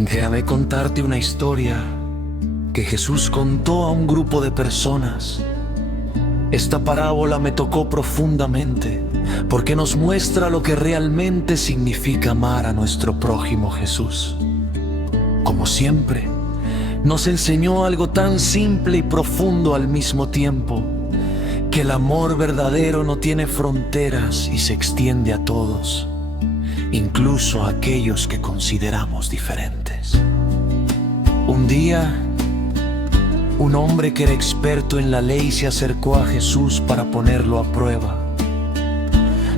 Déjame contarte una historia que Jesús contó a un grupo de personas. Esta parábola me tocó profundamente porque nos muestra lo que realmente significa amar a nuestro prójimo Jesús. Como siempre, nos enseñó algo tan simple y profundo al mismo tiempo, que el amor verdadero no tiene fronteras y se extiende a todos, incluso a aquellos que consideramos diferentes. Un día, un hombre que era experto en la ley se acercó a Jesús para ponerlo a prueba.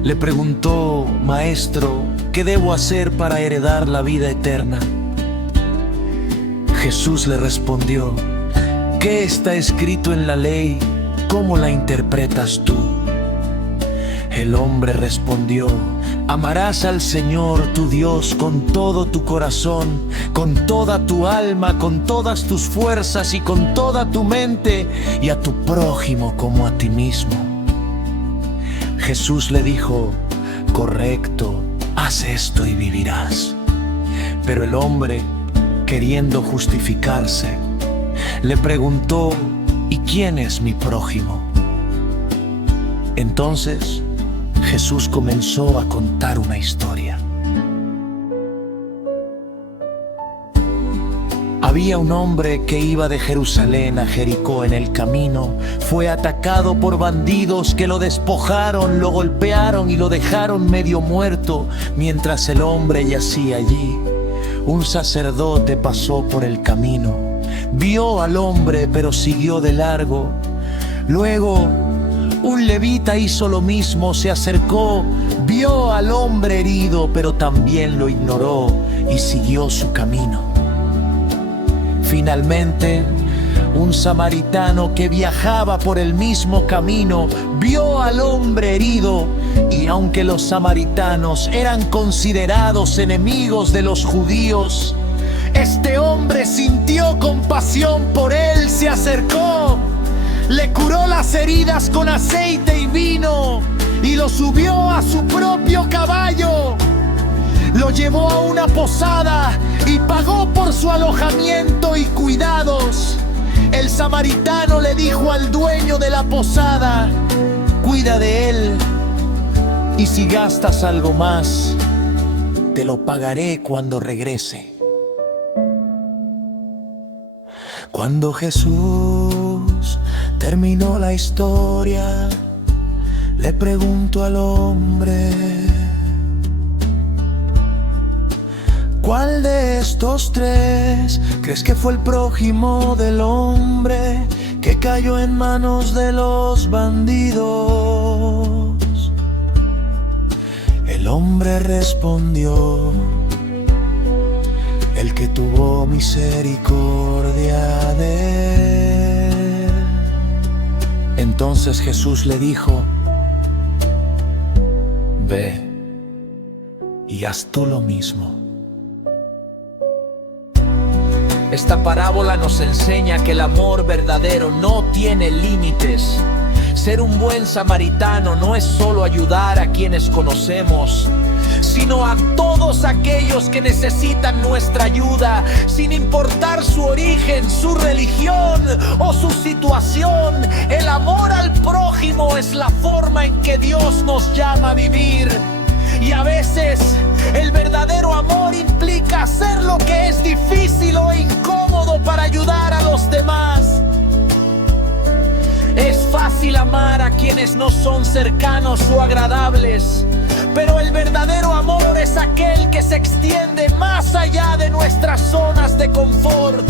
Le preguntó: Maestro, ¿qué debo hacer para heredar la vida eterna? Jesús le respondió: ¿qué está escrito en la ley? ¿Cómo la interpretas tú? El hombre respondió: amarás al Señor tu Dios con todo tu corazón, con toda tu alma, con todas tus fuerzas y con toda tu mente, y a tu prójimo como a ti mismo. Jesús le dijo: correcto, haz esto y vivirás. Pero el hombre, queriendo justificarse, le preguntó: ¿y quién es mi prójimo? Entonces Jesús comenzó a contar una historia. Había un hombre que iba de Jerusalén a Jericó. En el camino fue atacado por bandidos que lo despojaron, lo golpearon y lo dejaron medio muerto. Mientras el hombre yacía allí, un sacerdote pasó por el camino. Vio al hombre, pero siguió de largo. Luego, un levita hizo lo mismo, se acercó, vio al hombre herido, pero también lo ignoró y siguió su camino. Finalmente, un samaritano que viajaba por el mismo camino vio al hombre herido, y aunque los samaritanos eran considerados enemigos de los judíos, este hombre sintió compasión por él, se acercó, le curó las heridas con aceite y vino y lo subió a su propio caballo. Lo llevó a una posada y pagó por su alojamiento y cuidados. El samaritano le dijo al dueño de la posada: cuida de él, y si gastas algo más, te lo pagaré cuando regrese. Cuando Jesús terminó la historia, le preguntó al hombre: ¿cuál de estos tres crees que fue el prójimo del hombre que cayó en manos de los bandidos? El hombre respondió: el que tuvo misericordia de él. Entonces Jesús le dijo: ve y haz tú lo mismo. Esta parábola nos enseña que el amor verdadero no tiene límites. Ser un buen samaritano no es solo ayudar a quienes conocemos, sino a todos aquellos que necesitan nuestra ayuda, sin importar su origen, su religión o su situación. El amor al prójimo es la forma en que Dios nos llama a vivir. Y a veces el verdadero amor implica hacer lo que es difícil o incómodo para ayudar a los demás. Es fácil amar a quienes no son cercanos o agradables, pero el verdadero amor es aquel que se extiende más allá de nuestras zonas de confort.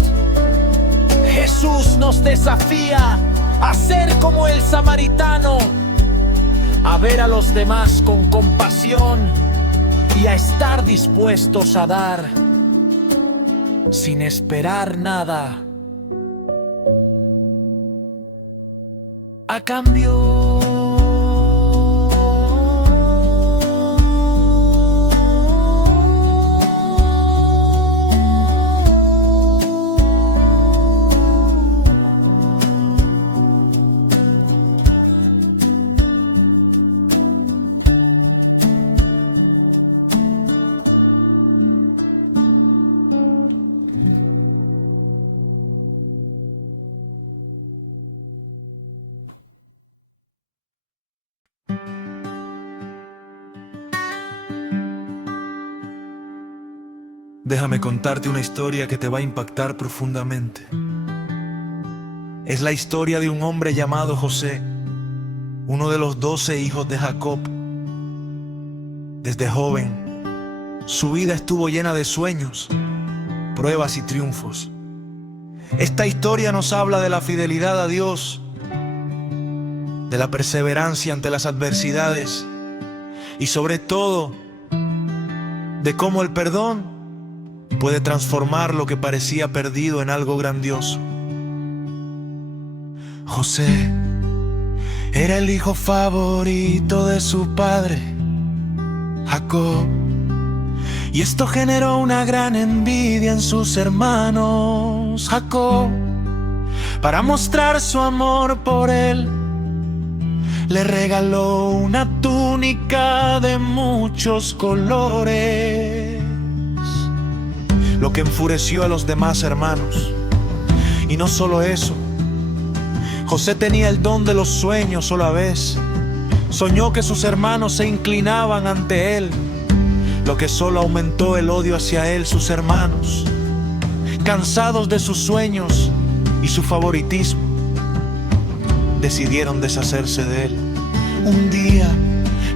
Jesús nos desafía a ser como el samaritano, a ver a los demás con compasión y a estar dispuestos a dar sin esperar nada a cambio. Déjame contarte una historia que te va a impactar profundamente. Es la historia de un hombre llamado José, uno de los 12 hijos de Jacob. Desde joven, su vida estuvo llena de sueños, pruebas y triunfos. Esta historia nos habla de la fidelidad a Dios, de la perseverancia ante las adversidades y sobre todo, de cómo el perdón puede transformar lo que parecía perdido en algo grandioso. José era el hijo favorito de su padre, Jacob, y esto generó una gran envidia en sus hermanos. Jacob, para mostrar su amor por él, le regaló una túnica de muchos colores, lo que enfureció a los demás hermanos. Y no solo eso, José tenía el don de los sueños. A la vez soñó que sus hermanos se inclinaban ante él, lo que solo aumentó el odio hacia él. Sus hermanos, cansados de sus sueños y su favoritismo, decidieron deshacerse de él. Un día,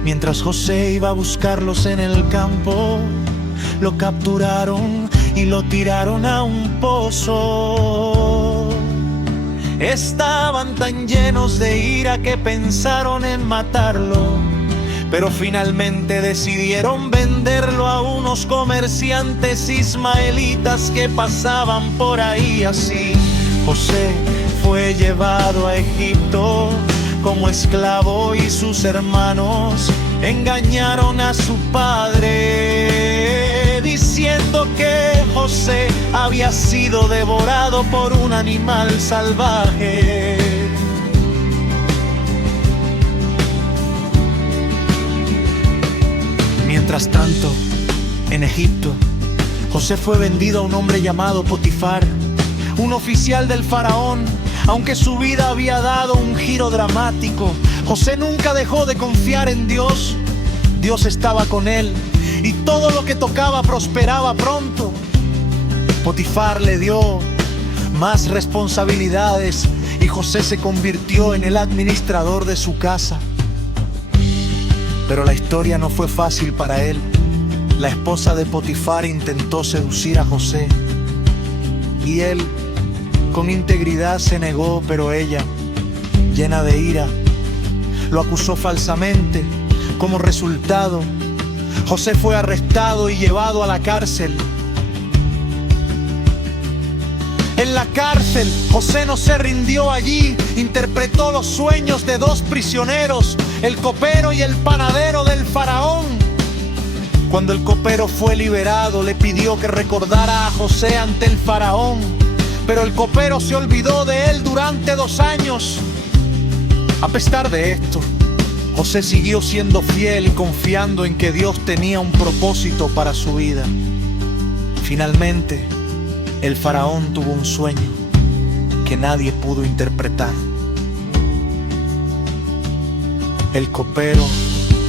mientras José iba a buscarlos en el campo, lo capturaron y lo tiraron a un pozo. Estaban tan llenos de ira que pensaron en matarlo, pero finalmente decidieron venderlo a unos comerciantes ismaelitas que pasaban por ahí. Así, José fue llevado a Egipto como esclavo y sus hermanos engañaron a su padre, diciendo que José había sido devorado por un animal salvaje. Mientras tanto, en Egipto, José fue vendido a un hombre llamado Potifar, un oficial del faraón. Aunque su vida había dado un giro dramático, José nunca dejó de confiar en Dios. Dios estaba con él y todo lo que tocaba prosperaba pronto. Potifar le dio más responsabilidades y José se convirtió en el administrador de su casa. Pero la historia no fue fácil para él. La esposa de Potifar intentó seducir a José y él, con integridad, se negó, pero ella, llena de ira, lo acusó falsamente. Como resultado, José fue arrestado y llevado a la cárcel. En la cárcel, José no se rindió allí. Interpretó los sueños de dos prisioneros, el copero y el panadero del faraón. Cuando el copero fue liberado, le pidió que recordara a José ante el faraón, pero el copero se olvidó de él durante 2 años. A pesar de esto, José siguió siendo fiel y confiando en que Dios tenía un propósito para su vida. Finalmente, el faraón tuvo un sueño que nadie pudo interpretar. El copero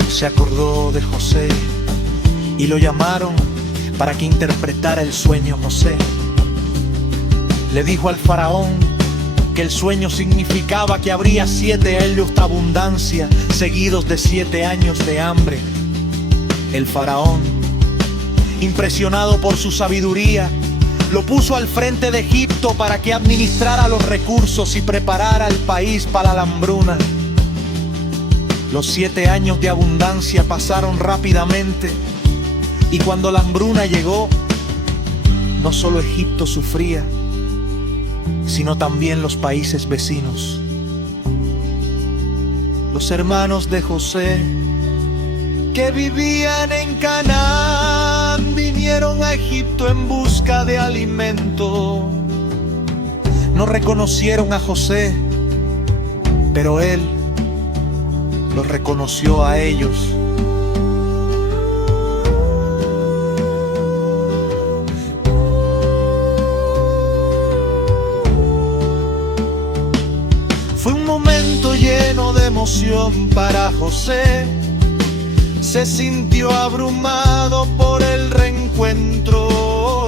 se acordó de José y lo llamaron para que interpretara el sueño. José le dijo al faraón que el sueño significaba que habría 7 años de abundancia seguidos de 7 años de hambre. El faraón, impresionado por su sabiduría, lo puso al frente de Egipto para que administrara los recursos y preparara el país para la hambruna. Los 7 años de abundancia pasaron rápidamente y cuando la hambruna llegó, no solo Egipto sufría, sino también los países vecinos. Los hermanos de José, que vivían en Canaán, vinieron a Egipto en busca de alimento. No reconocieron a José, pero él los reconoció a ellos. Fue un momento lleno de emoción para José. Se sintió abrumado por el reencuentro.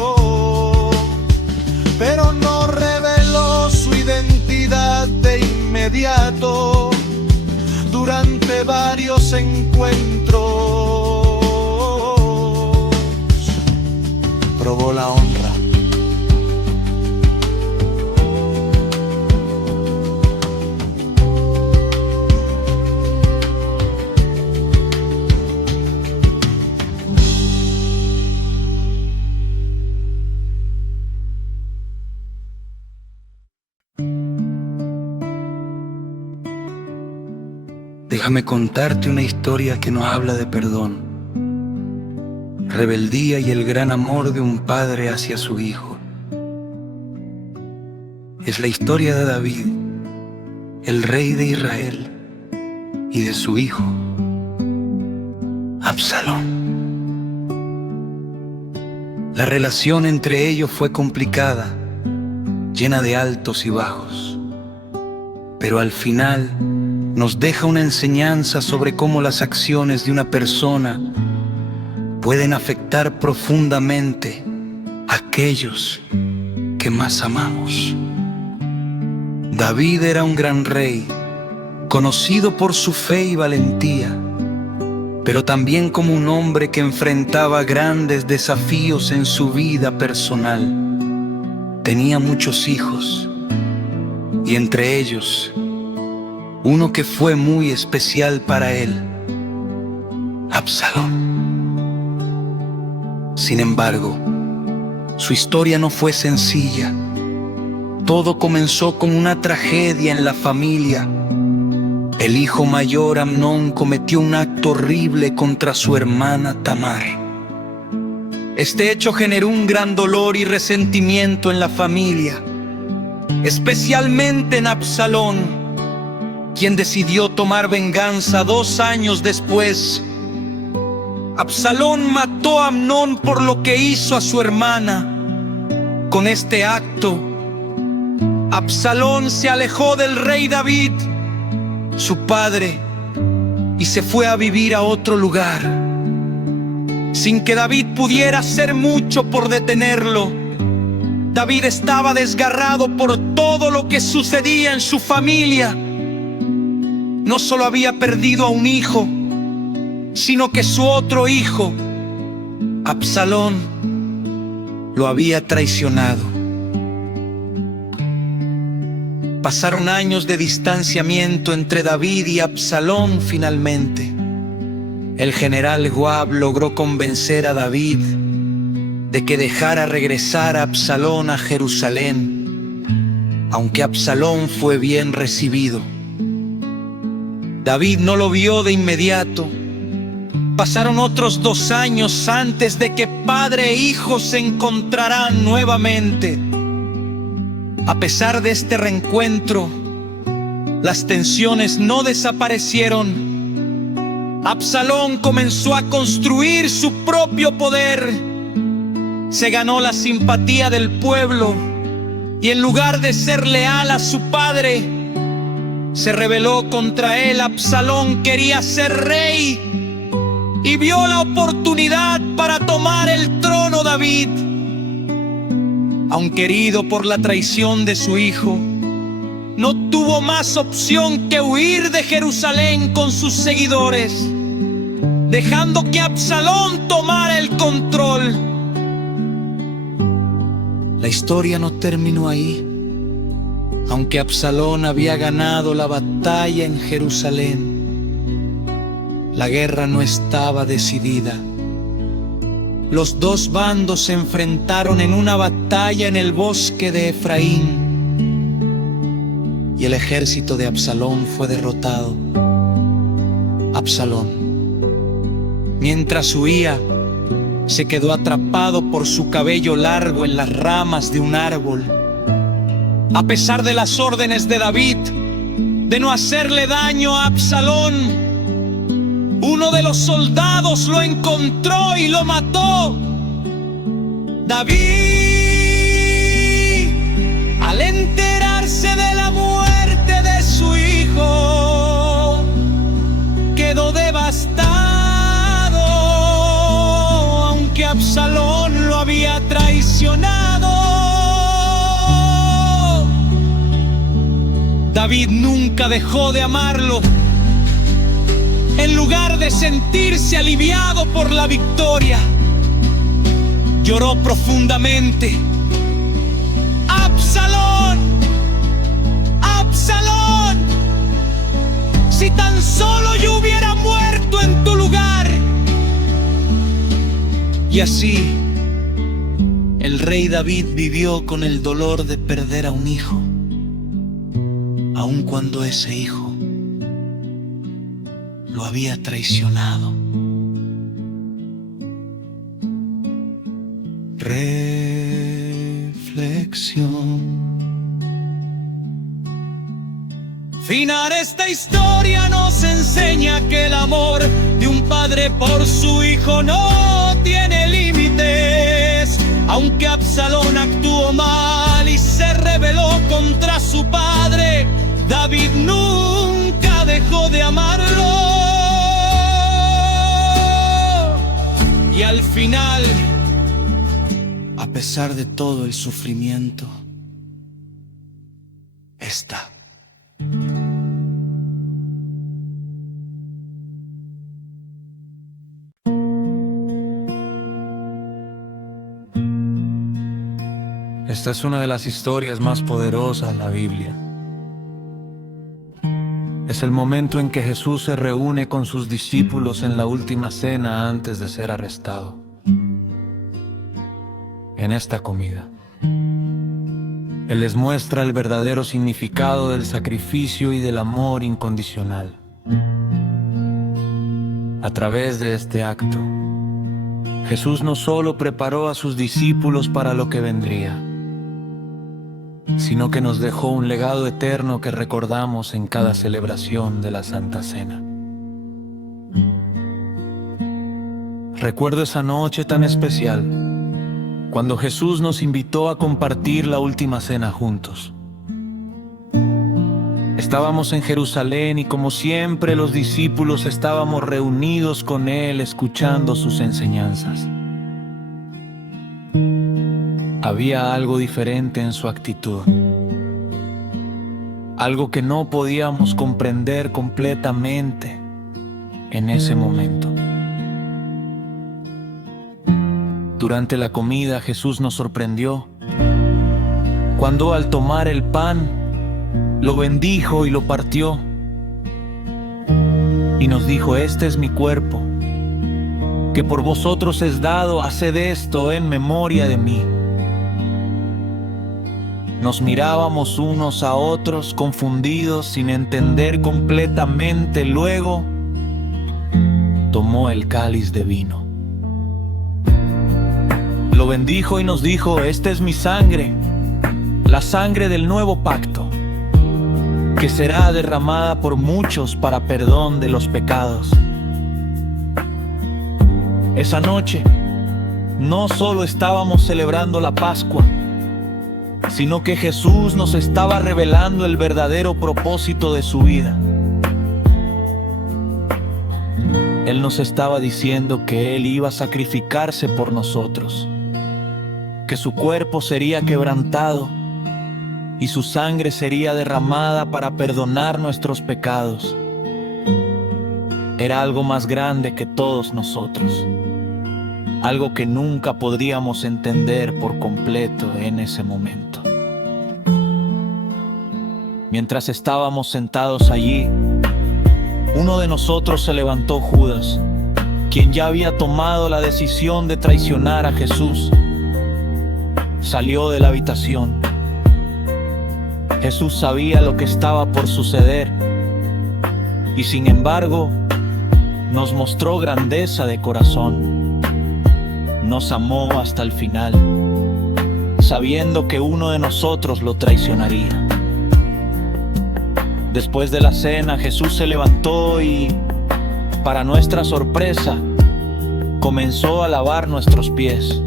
inmediato durante varios encuentros. Probó la honra. Déjame contarte una historia que nos habla de perdón, rebeldía y el gran amor de un padre hacia su hijo. Es la historia de David, el rey de Israel, y de su hijo, Absalón. La relación entre ellos fue complicada, llena de altos y bajos, pero al final nos deja una enseñanza sobre cómo las acciones de una persona pueden afectar profundamente a aquellos que más amamos. David era un gran rey, conocido por su fe y valentía, pero también como un hombre que enfrentaba grandes desafíos en su vida personal. Tenía muchos hijos, y entre ellos uno que fue muy especial para él, Absalón. Sin embargo, su historia no fue sencilla. Todo comenzó con una tragedia en la familia. El hijo mayor, Amnón, cometió un acto horrible contra su hermana Tamar. Este hecho generó un gran dolor y resentimiento en la familia, especialmente en Absalón, quien decidió tomar venganza 2 años después. Absalón mató a Amnón por lo que hizo a su hermana. Con este acto, Absalón se alejó del rey David, su padre, y se fue a vivir a otro lugar, sin que David pudiera hacer mucho por detenerlo. David estaba desgarrado por todo lo que sucedía en su familia. No solo había perdido a un hijo, sino que su otro hijo, Absalón, lo había traicionado. Pasaron años de distanciamiento entre David y Absalón. Finalmente, el general Joab logró convencer a David de que dejara regresar a Absalón a Jerusalén, aunque Absalón fue bien recibido. David no lo vio de inmediato. Pasaron otros 2 años antes de que padre e hijo se encontraran nuevamente. A pesar de este reencuentro, las tensiones no desaparecieron. Absalón comenzó a construir su propio poder. Se ganó la simpatía del pueblo y en lugar de ser leal a su padre, se rebeló contra él. Absalón quería ser rey y vio la oportunidad para tomar el trono. David, aunque herido por la traición de su hijo, no tuvo más opción que huir de Jerusalén con sus seguidores, dejando que Absalón tomara el control. La historia no terminó ahí. Aunque Absalón había ganado la batalla en Jerusalén, la guerra no estaba decidida. Los 2 bandos se enfrentaron en una batalla en el bosque de Efraín, y el ejército de Absalón fue derrotado. Absalón, mientras huía, se quedó atrapado por su cabello largo en las ramas de un árbol. A pesar de las órdenes de David de no hacerle daño a Absalón, uno de los soldados lo encontró y lo mató. David, al enterarse de la muerte de su hijo, quedó devastado, aunque Absalón lo había traicionado. David nunca dejó de amarlo. En lugar de sentirse aliviado por la victoria, lloró profundamente. ¡Absalón! ¡Absalón! Si tan solo yo hubiera muerto en tu lugar. Y así, el rey David vivió con el dolor de perder a un hijo, aun cuando ese hijo lo había traicionado. Reflexión. Finar esta historia nos enseña que el amor de un padre por su hijo no tiene límites. Aunque Absalón actuó mal y se rebeló contra su padre, David nunca dejó de amarlo. Y al final, a pesar de todo el sufrimiento, está. Esta es una de las historias más poderosas de la Biblia. Es el momento en que Jesús se reúne con sus discípulos en la última cena antes de ser arrestado. En esta comida, Él les muestra el verdadero significado del sacrificio y del amor incondicional. A través de este acto, Jesús no solo preparó a sus discípulos para lo que vendría, sino que nos dejó un legado eterno que recordamos en cada celebración de la Santa Cena. Recuerdo esa noche tan especial, cuando Jesús nos invitó a compartir la última cena juntos. Estábamos en Jerusalén y, como siempre, los discípulos estábamos reunidos con Él escuchando sus enseñanzas. Había algo diferente en su actitud, algo que no podíamos comprender completamente en ese momento. Durante la comida, Jesús nos sorprendió cuando, al tomar el pan, lo bendijo y lo partió, y nos dijo: este es mi cuerpo, que por vosotros es dado, haced esto en memoria de mí. Nos mirábamos unos a otros confundidos, sin entender completamente. Luego tomó el cáliz de vino, lo bendijo y nos dijo: esta es mi sangre, la sangre del nuevo pacto, que será derramada por muchos para perdón de los pecados. Esa noche no solo estábamos celebrando la Pascua, sino que Jesús nos estaba revelando el verdadero propósito de su vida. Él nos estaba diciendo que Él iba a sacrificarse por nosotros, que su cuerpo sería quebrantado y su sangre sería derramada para perdonar nuestros pecados. Era algo más grande que todos nosotros, algo que nunca podríamos entender por completo en ese momento. Mientras estábamos sentados allí, uno de nosotros se levantó, Judas, quien ya había tomado la decisión de traicionar a Jesús. Salió de la habitación. Jesús sabía lo que estaba por suceder y, sin embargo, nos mostró grandeza de corazón. Nos amó hasta el final, sabiendo que uno de nosotros lo traicionaría. Después de la cena, Jesús se levantó y, para nuestra sorpresa, comenzó a lavar nuestros pies.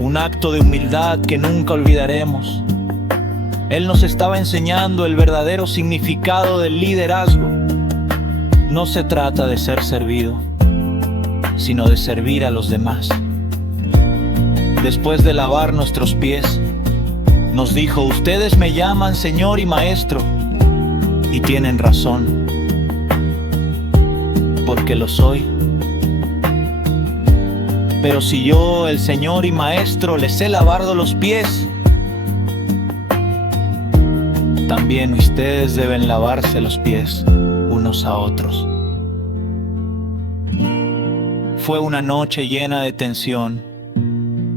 Un acto de humildad que nunca olvidaremos. Él nos estaba enseñando el verdadero significado del liderazgo. No se trata de ser servido, sino de servir a los demás. Después de lavar nuestros pies, Nos dijo: ustedes me llaman Señor y Maestro, y tienen razón, porque lo soy. Pero si yo, el Señor y Maestro, les he lavado los pies, también ustedes deben lavarse los pies unos a otros. Fue una noche llena de tensión,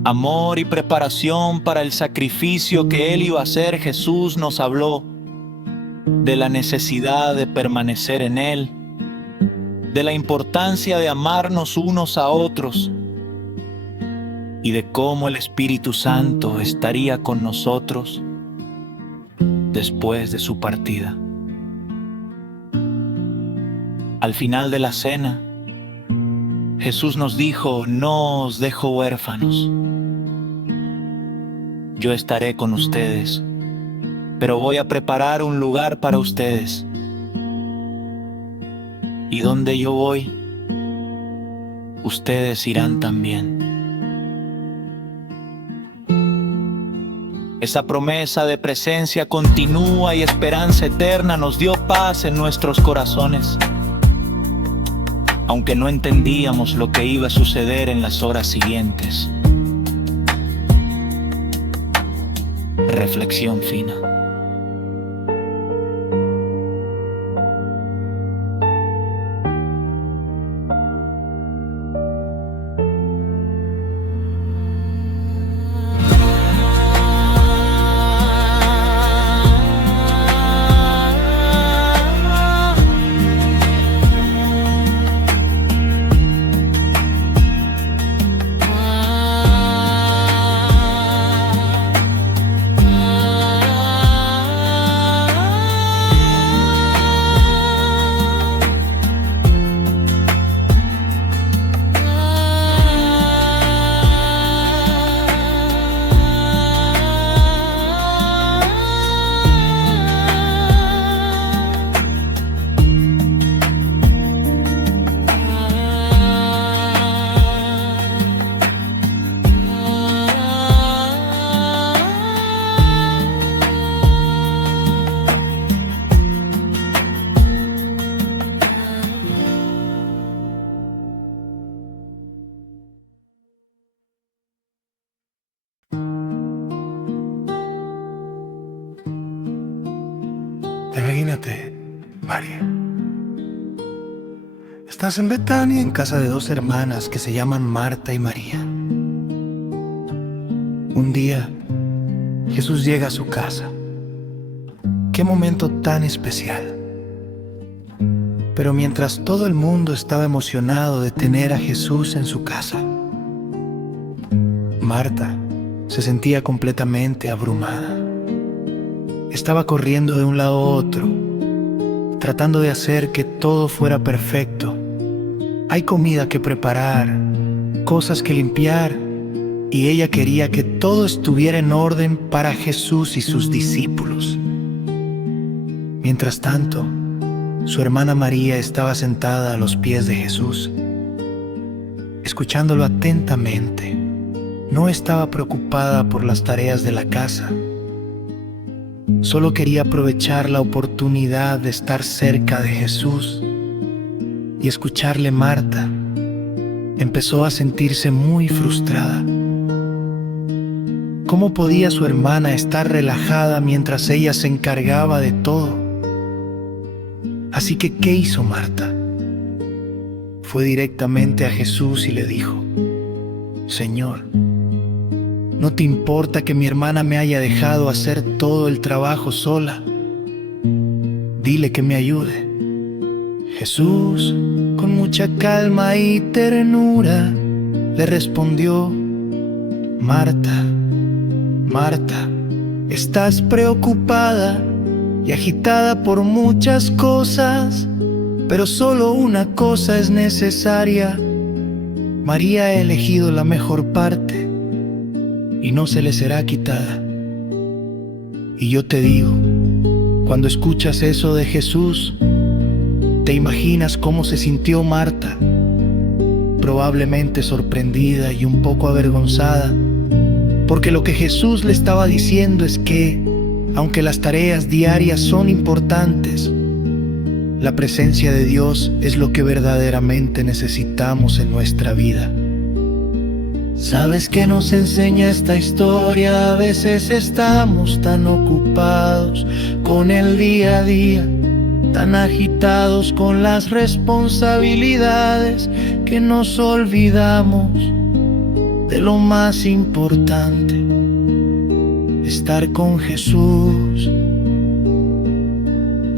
amor y preparación para el sacrificio que Él iba a hacer. Jesús nos habló de la necesidad de permanecer en Él, de la importancia de amarnos unos a otros y de cómo el Espíritu Santo estaría con nosotros después de su partida. Al final de la cena, Jesús nos dijo: no os dejo huérfanos. Yo estaré con ustedes, pero voy a preparar un lugar para ustedes. Y donde yo voy, ustedes irán también. Esa promesa de presencia continua y esperanza eterna nos dio paz en nuestros corazones, aunque no entendíamos lo que iba a suceder en las horas siguientes. Reflexión fina. Imagínate, María. Estás en Betania, en casa de dos hermanas que se llaman Marta y María. Un día, Jesús llega a su casa. Qué momento tan especial. Pero mientras todo el mundo estaba emocionado de tener a Jesús en su casa, Marta se sentía completamente abrumada. Estaba corriendo de un lado a otro, tratando de hacer que todo fuera perfecto. Hay comida que preparar, cosas que limpiar, y ella quería que todo estuviera en orden para Jesús y sus discípulos. Mientras tanto, su hermana María estaba sentada a los pies de Jesús, escuchándolo atentamente. No estaba preocupada por las tareas de la casa. Solo quería aprovechar la oportunidad de estar cerca de Jesús y escucharle. Marta empezó a sentirse muy frustrada. ¿Cómo podía su hermana estar relajada mientras ella se encargaba de todo? Así que, ¿qué hizo Marta? Fue directamente a Jesús y le dijo: Señor, ¿no te importa que mi hermana me haya dejado hacer todo el trabajo sola? Dile que me ayude. Jesús, con mucha calma y ternura, le respondió: Marta, Marta, estás preocupada y agitada por muchas cosas, pero solo una cosa es necesaria. María ha elegido la mejor parte y no se le será quitada. Y yo te digo, cuando escuchas eso de Jesús, ¿te imaginas cómo se sintió Marta? Probablemente sorprendida y un poco avergonzada, Porque lo que Jesús le estaba diciendo es que, aunque las tareas diarias son importantes, la presencia de Dios es lo que verdaderamente necesitamos en nuestra vida. ¿Sabes qué nos enseña esta historia? A veces estamos tan ocupados con el día a día, tan agitados con las responsabilidades, que nos olvidamos de lo más importante: estar con Jesús.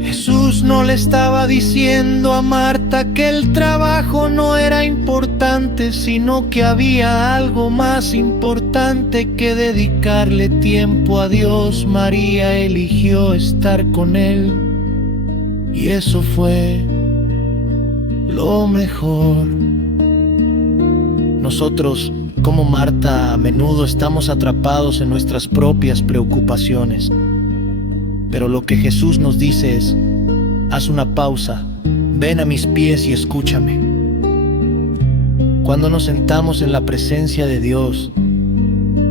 Jesús no le estaba diciendo a Marta que el trabajo no era importante, sino que había algo más importante que dedicarle tiempo a Dios. María eligió estar con Él, y eso fue lo mejor. Nosotros, como Marta, a menudo estamos atrapados en nuestras propias preocupaciones. Pero lo que Jesús nos dice es: haz una pausa, ven a mis pies y escúchame. Cuando nos sentamos en la presencia de Dios,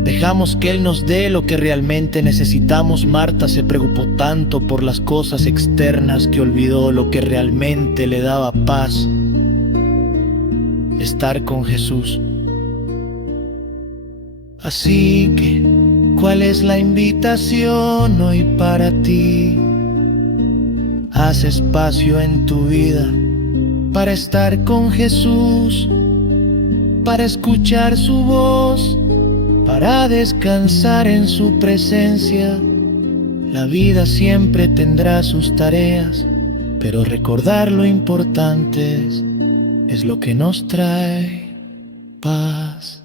dejamos que Él nos dé lo que realmente necesitamos. Marta se preocupó tanto por las cosas externas que olvidó lo que realmente le daba paz: estar con Jesús. Así que, ¿cuál es la invitación hoy para ti? Haz espacio en tu vida para estar con Jesús, para escuchar su voz, para descansar en su presencia. La vida siempre tendrá sus tareas, pero recordar lo importante es lo que nos trae paz.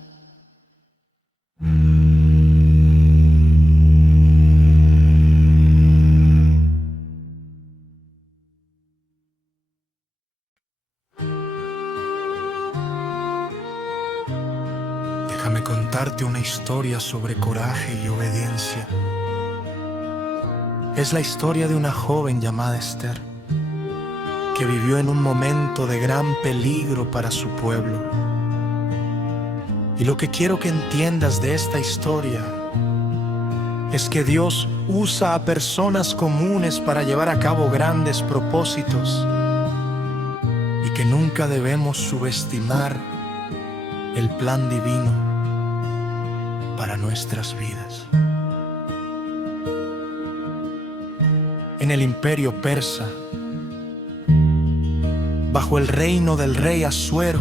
Déjame contarte una historia sobre coraje y obediencia. Es la historia de una joven llamada Esther, que vivió en un momento de gran peligro para su pueblo. Y lo que quiero que entiendas de esta historia es que Dios usa a personas comunes para llevar a cabo grandes propósitos, y que nunca debemos subestimar el plan divino para nuestras vidas. En el imperio persa, bajo el reino del rey Asuero,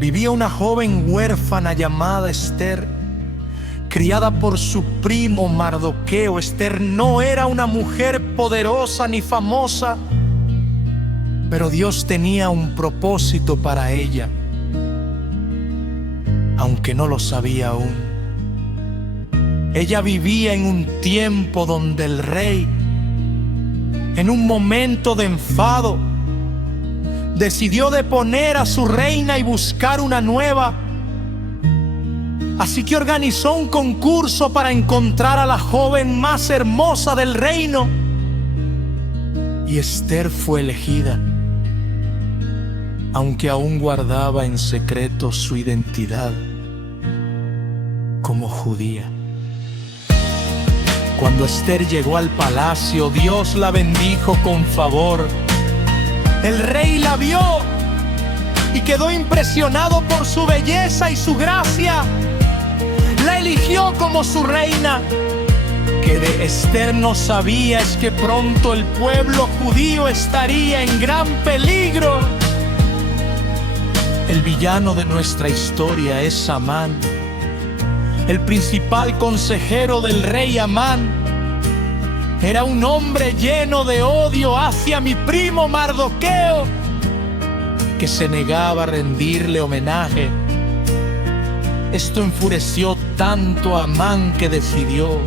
vivía una joven huérfana llamada Esther, criada por su primo Mardoqueo. Esther no era una mujer poderosa ni famosa, pero Dios tenía un propósito para ella, aunque no lo sabía aún. Ella vivía en un tiempo donde el rey, en un momento de enfado, decidió deponer a su reina y buscar una nueva. Así que organizó un concurso para encontrar a la joven más hermosa del reino. Y Esther fue elegida, aunque aún guardaba en secreto su identidad como judía. Cuando Esther llegó al palacio, Dios la bendijo con favor. El rey la vio y quedó impresionado por su belleza y su gracia. La eligió como su reina. Que de Esther no sabía es que pronto el pueblo judío estaría en gran peligro. El villano de nuestra historia es Amán, el principal consejero del rey Amán. Era un hombre lleno de odio hacia mi primo Mardoqueo, que se negaba a rendirle homenaje. Esto enfureció tanto a Amán que decidió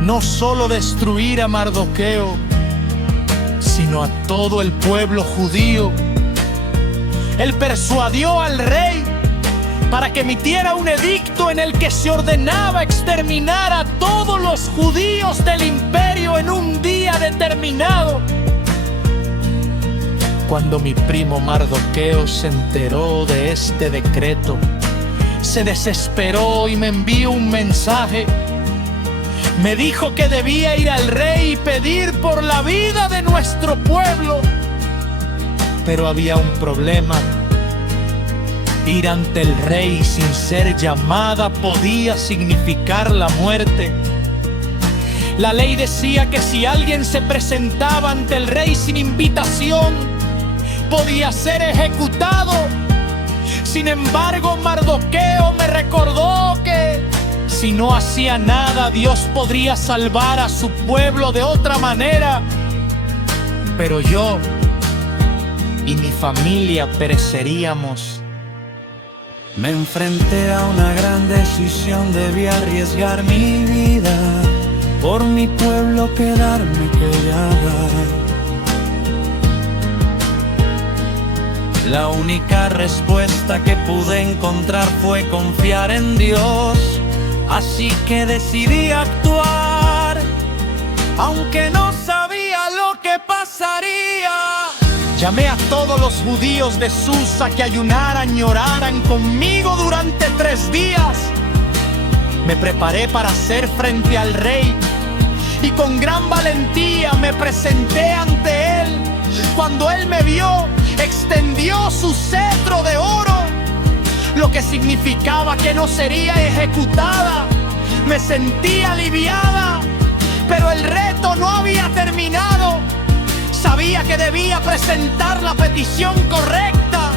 no solo destruir a Mardoqueo, sino a todo el pueblo judío. Él persuadió al rey para que emitiera un edicto en el que se ordenaba exterminar a todos los judíos del imperio en un día determinado. Cuando mi primo Mardoqueo se enteró de este decreto, se desesperó y me envió un mensaje. Me dijo que debía ir al rey y pedir por la vida de nuestro pueblo. Pero había un problema. Ir ante el rey sin ser llamada podía significar la muerte. La ley decía que si alguien se presentaba ante el rey sin invitación, podía ser ejecutado. Sin embargo, Mardoqueo me recordó que si no hacía nada, Dios podría salvar a su pueblo de otra manera. Pero yo y mi familia pereceríamos. Me enfrenté a una gran decisión, debí arriesgar mi vida, por mi pueblo quedarme callada. La única respuesta que pude encontrar fue confiar en Dios, así que decidí actuar, aunque no sabía lo que pasaría. Llamé a todos los judíos de Susa que ayunaran y oraran conmigo durante 3 días. Me preparé para hacer frente al rey y con gran valentía me presenté ante él. Cuando él me vio, extendió su cetro de oro, lo que significaba que no sería ejecutada. Me sentí aliviada, pero el reto no había terminado. Sabía que debía presentar la petición correcta.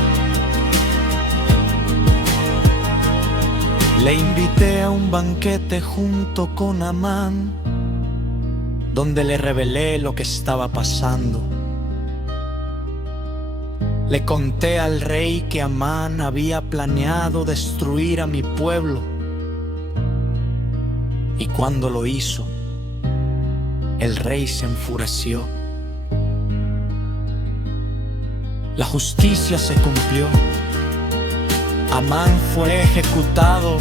Le invité a un banquete junto con Amán, donde le revelé lo que estaba pasando. Le conté al rey que Amán había planeado destruir a mi pueblo. Y cuando lo hizo, el rey se enfureció. La justicia se cumplió. Amán fue ejecutado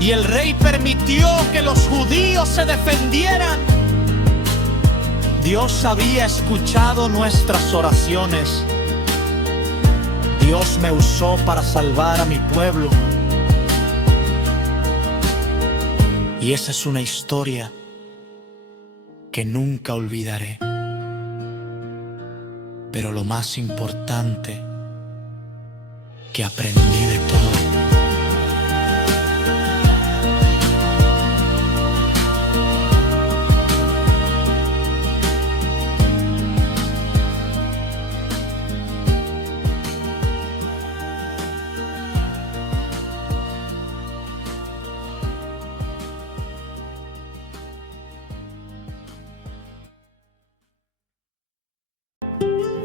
y el rey permitió que los judíos se defendieran. Dios había escuchado nuestras oraciones. Dios me usó para salvar a mi pueblo. Y esa es una historia que nunca olvidaré. Pero lo más importante que aprendí de todo.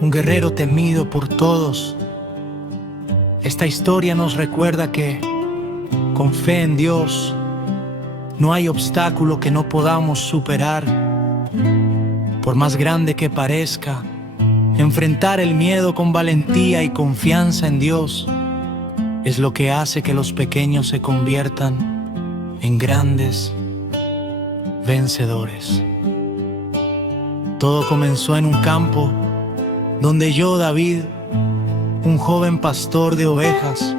Un guerrero temido por todos. Esta historia nos recuerda que, con fe en Dios, no hay obstáculo que no podamos superar. Por más grande que parezca, enfrentar el miedo con valentía y confianza en Dios es lo que hace que los pequeños se conviertan en grandes vencedores. Todo comenzó en un campo donde yo, David, un joven pastor de ovejas,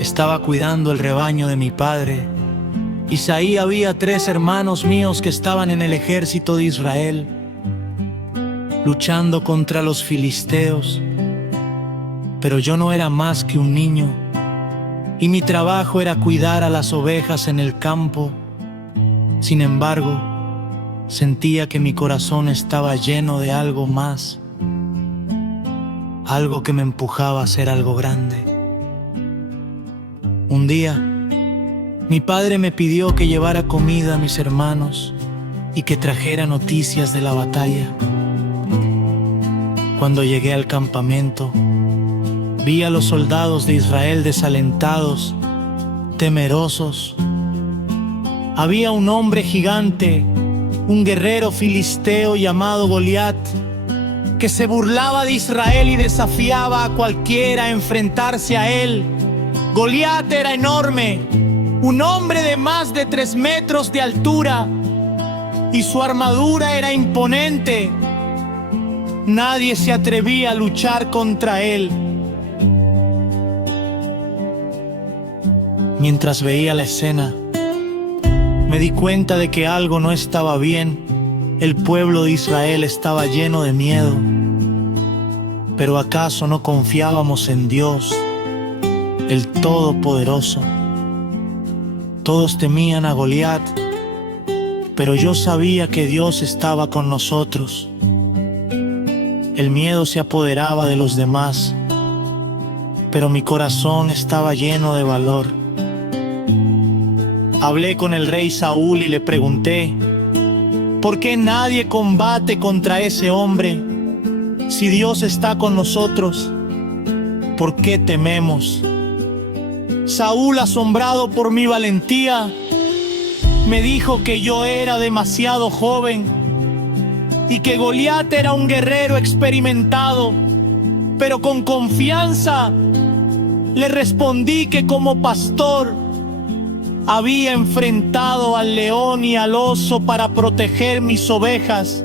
estaba cuidando el rebaño de mi padre. Isaí había 3 hermanos míos que estaban en el ejército de Israel, luchando contra los filisteos. Pero yo no era más que un niño, y mi trabajo era cuidar a las ovejas en el campo. Sin embargo, sentía que mi corazón estaba lleno de algo más. Algo que me empujaba a hacer algo grande. Un día, mi padre me pidió que llevara comida a mis hermanos y que trajera noticias de la batalla. Cuando llegué al campamento, vi a los soldados de Israel desalentados, temerosos. Había un hombre gigante, un guerrero filisteo llamado Goliat, que se burlaba de Israel y desafiaba a cualquiera a enfrentarse a él. Goliat era enorme, un hombre de más de 3 metros de altura, y su armadura era imponente. Nadie se atrevía a luchar contra él. Mientras veía la escena, me di cuenta de que algo no estaba bien. El pueblo de Israel estaba lleno de miedo. ¿Pero acaso no confiábamos en Dios, el Todopoderoso? Todos temían a Goliat, pero yo sabía que Dios estaba con nosotros. El miedo se apoderaba de los demás, pero mi corazón estaba lleno de valor. Hablé con el rey Saúl y le pregunté: ¿por qué nadie combate contra ese hombre? Si Dios está con nosotros, ¿por qué tememos? Saúl, asombrado por mi valentía, me dijo que yo era demasiado joven y que Goliat era un guerrero experimentado, pero con confianza le respondí que como pastor había enfrentado al león y al oso para proteger mis ovejas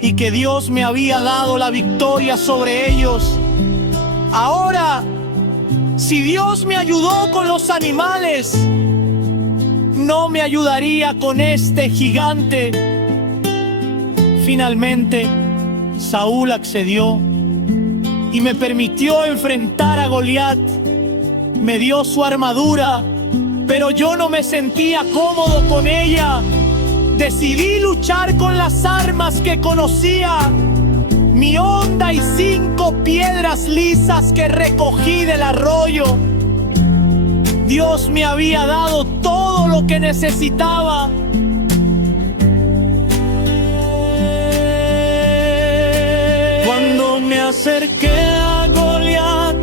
y que Dios me había dado la victoria sobre ellos. Ahora, si Dios me ayudó con los animales, ¿no me ayudaría con este gigante? Finalmente, Saúl accedió y me permitió enfrentar a Goliat. Me dio su armadura, pero yo no me sentía cómodo con ella. Decidí luchar con las armas que conocía: mi honda y 5 piedras lisas que recogí del arroyo. Dios me había dado todo lo que necesitaba. Cuando me acerqué a Goliat,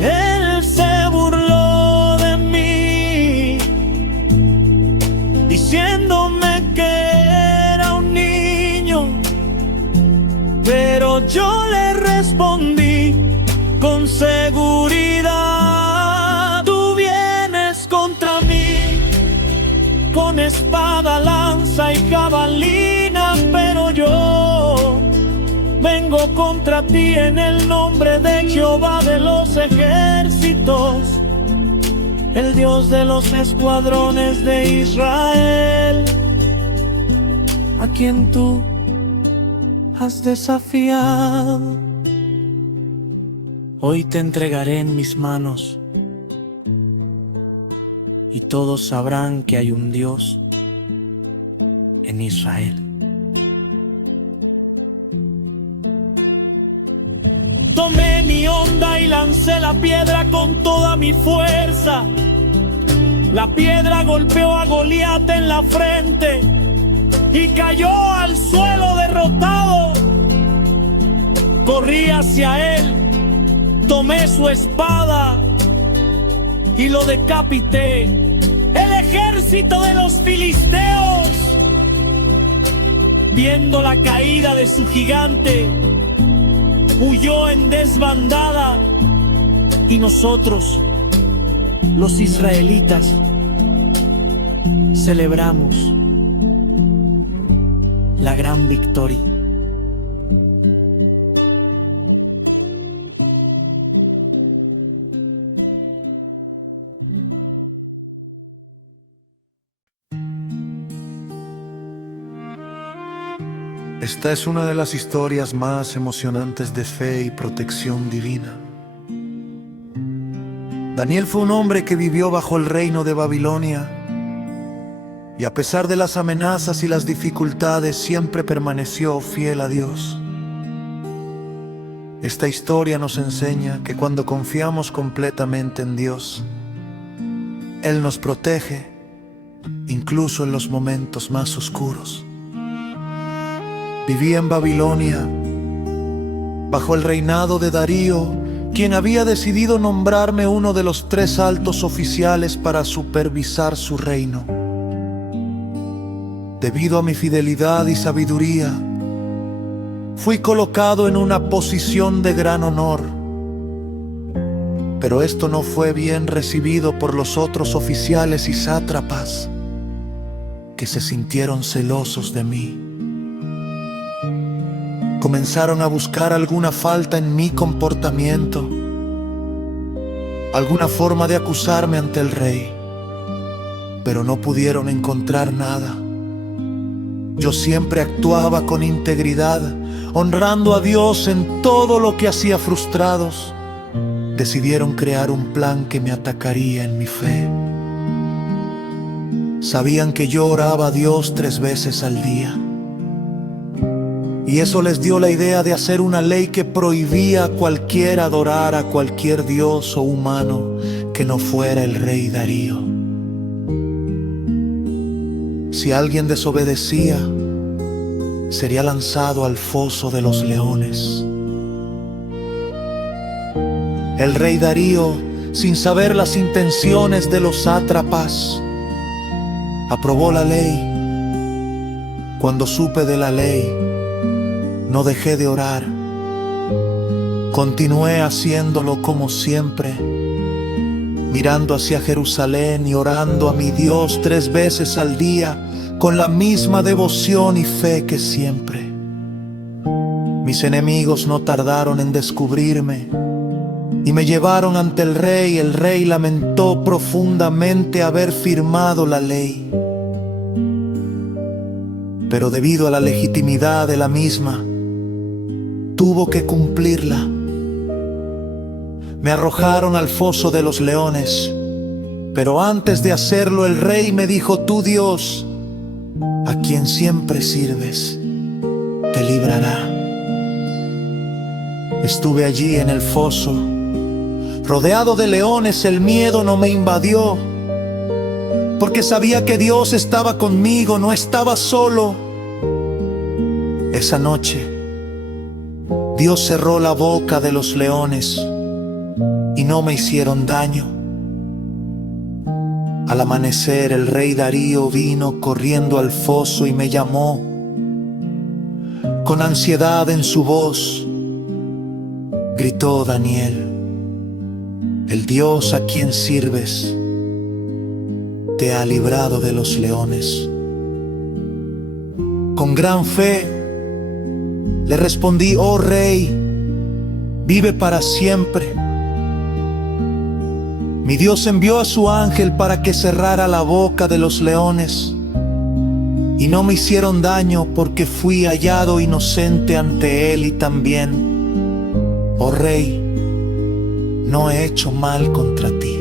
él se burló de mí, diciéndome que era un niño. Pero yo le respondí con seguridad: tú vienes contra mí con espada, lanza y jabalina, pero yo vengo contra ti en el nombre de Jehová de los ejércitos, el Dios de los escuadrones de Israel, a quien tú has desafiado. Hoy te entregaré en mis manos y todos sabrán que hay un Dios en Israel. Tomé mi honda y lancé la piedra con toda mi fuerza. La piedra golpeó a Goliat en la frente y cayó al suelo derrotado. Corrí hacia él, tomé su espada y lo decapité. El ejército de los filisteos, viendo la caída de su gigante, huyó en desbandada, y nosotros, los israelitas, celebramos la gran victoria. Esta es una de las historias más emocionantes de fe y protección divina. Daniel fue un hombre que vivió bajo el reino de Babilonia y a pesar de las amenazas y las dificultades siempre permaneció fiel a Dios. Esta historia nos enseña que cuando confiamos completamente en Dios, Él nos protege incluso en los momentos más oscuros. Vivía en Babilonia, bajo el reinado de Darío, quien había decidido nombrarme uno de los 3 altos oficiales para supervisar su reino. Debido a mi fidelidad y sabiduría, fui colocado en una posición de gran honor. Pero esto no fue bien recibido por los otros oficiales y sátrapas, que se sintieron celosos de mí. Comenzaron a buscar alguna falta en mi comportamiento alguna forma de acusarme ante el rey, pero no pudieron encontrar nada. Yo siempre actuaba con integridad, honrando a Dios en todo lo que hacía. Frustrados, decidieron crear un plan que me atacaría en mi fe. Sabían que yo oraba a Dios 3 veces al día, y eso les dio la idea de hacer una ley que prohibía a cualquiera adorar a cualquier dios o humano que no fuera el rey Darío. Si alguien desobedecía, sería lanzado al foso de los leones. El rey Darío, sin saber las intenciones de los sátrapas, aprobó la ley. Cuando supe de la ley, no dejé de orar. Continué haciéndolo como siempre, mirando hacia Jerusalén y orando a mi Dios 3 veces al día, con la misma devoción y fe que siempre. Mis enemigos no tardaron en descubrirme y me llevaron ante el rey. El rey lamentó profundamente haber firmado la ley, pero debido a la legitimidad de la misma, tuvo que cumplirla. Me arrojaron al foso de los leones, pero antes de hacerlo el rey me dijo: tú, Dios, a quien siempre sirves, te librará. Estuve allí en el foso, rodeado de leones. El miedo no me invadió, porque sabía que Dios estaba conmigo, no estaba solo. Esa noche, Dios cerró la boca de los leones y no me hicieron daño. Al amanecer, el rey Darío vino corriendo al foso y me llamó. Con ansiedad en su voz, gritó: Daniel, el Dios a quien sirves te ha librado de los leones. Con gran fe le respondí: oh rey, vive para siempre. Mi Dios envió a su ángel para que cerrara la boca de los leones, y no me hicieron daño porque fui hallado inocente ante él. Y también, oh rey, no he hecho mal contra ti.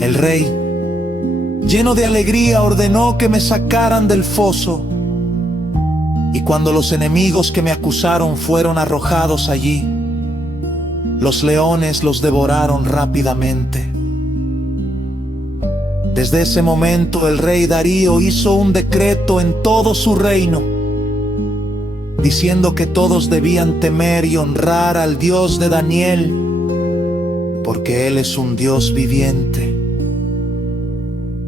El rey, lleno de alegría, ordenó que me sacaran del foso, y cuando los enemigos que me acusaron fueron arrojados allí, los leones los devoraron rápidamente. Desde ese momento el rey Darío hizo un decreto en todo su reino, diciendo que todos debían temer y honrar al Dios de Daniel, porque Él es un Dios viviente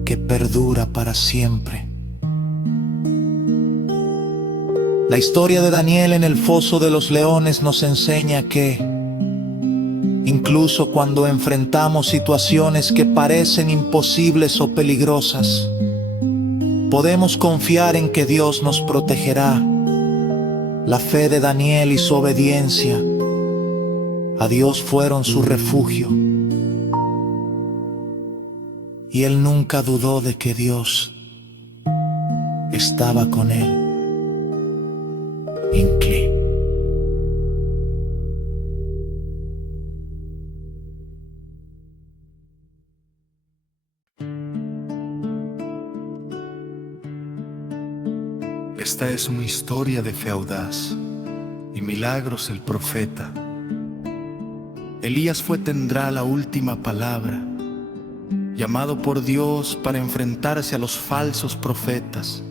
que perdura para siempre. La historia de Daniel en el foso de los leones nos enseña que incluso cuando enfrentamos situaciones que parecen imposibles o peligrosas, podemos confiar en que Dios nos protegerá. La fe de Daniel y su obediencia a Dios fueron su refugio, y él nunca dudó de que Dios estaba con él. Inclin. Esta es una historia de fe audaz y milagros el profeta. Elías tendrá la última palabra, llamado por Dios para enfrentarse a los falsos profetas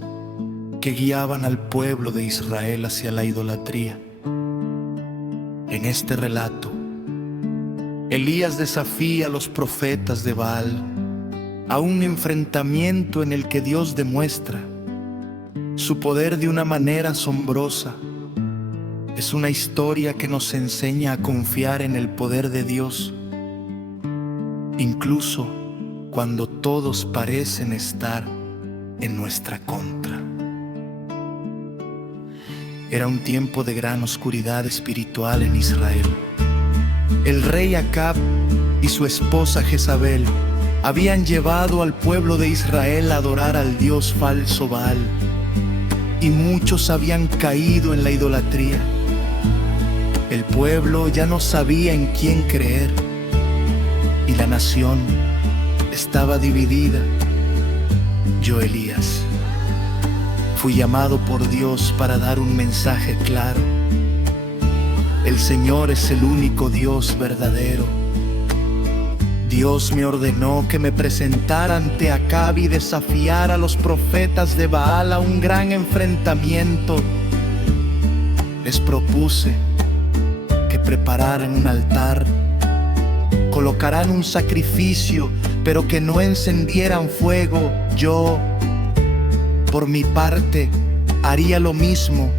que guiaban al pueblo de Israel hacia la idolatría. En este relato, Elías desafía a los profetas de Baal a un enfrentamiento en el que Dios demuestra su poder de una manera asombrosa. Es una historia que nos enseña a confiar en el poder de Dios, incluso cuando todos parecen estar en nuestra contra. Era un tiempo de gran oscuridad espiritual en Israel. El rey Acab y su esposa Jezabel habían llevado al pueblo de Israel a adorar al dios falso Baal, y muchos habían caído en la idolatría. El pueblo ya no sabía en quién creer, y la nación estaba dividida. Yo, Elías, fui llamado por Dios para dar un mensaje claro. El Señor es el único Dios verdadero. Dios me ordenó que me presentara ante Acab y desafiara a los profetas de Baal a un gran enfrentamiento. Les propuse que prepararan un altar, colocaran un sacrificio, pero que no encendieran fuego. Yo, por mi parte, haría lo mismo.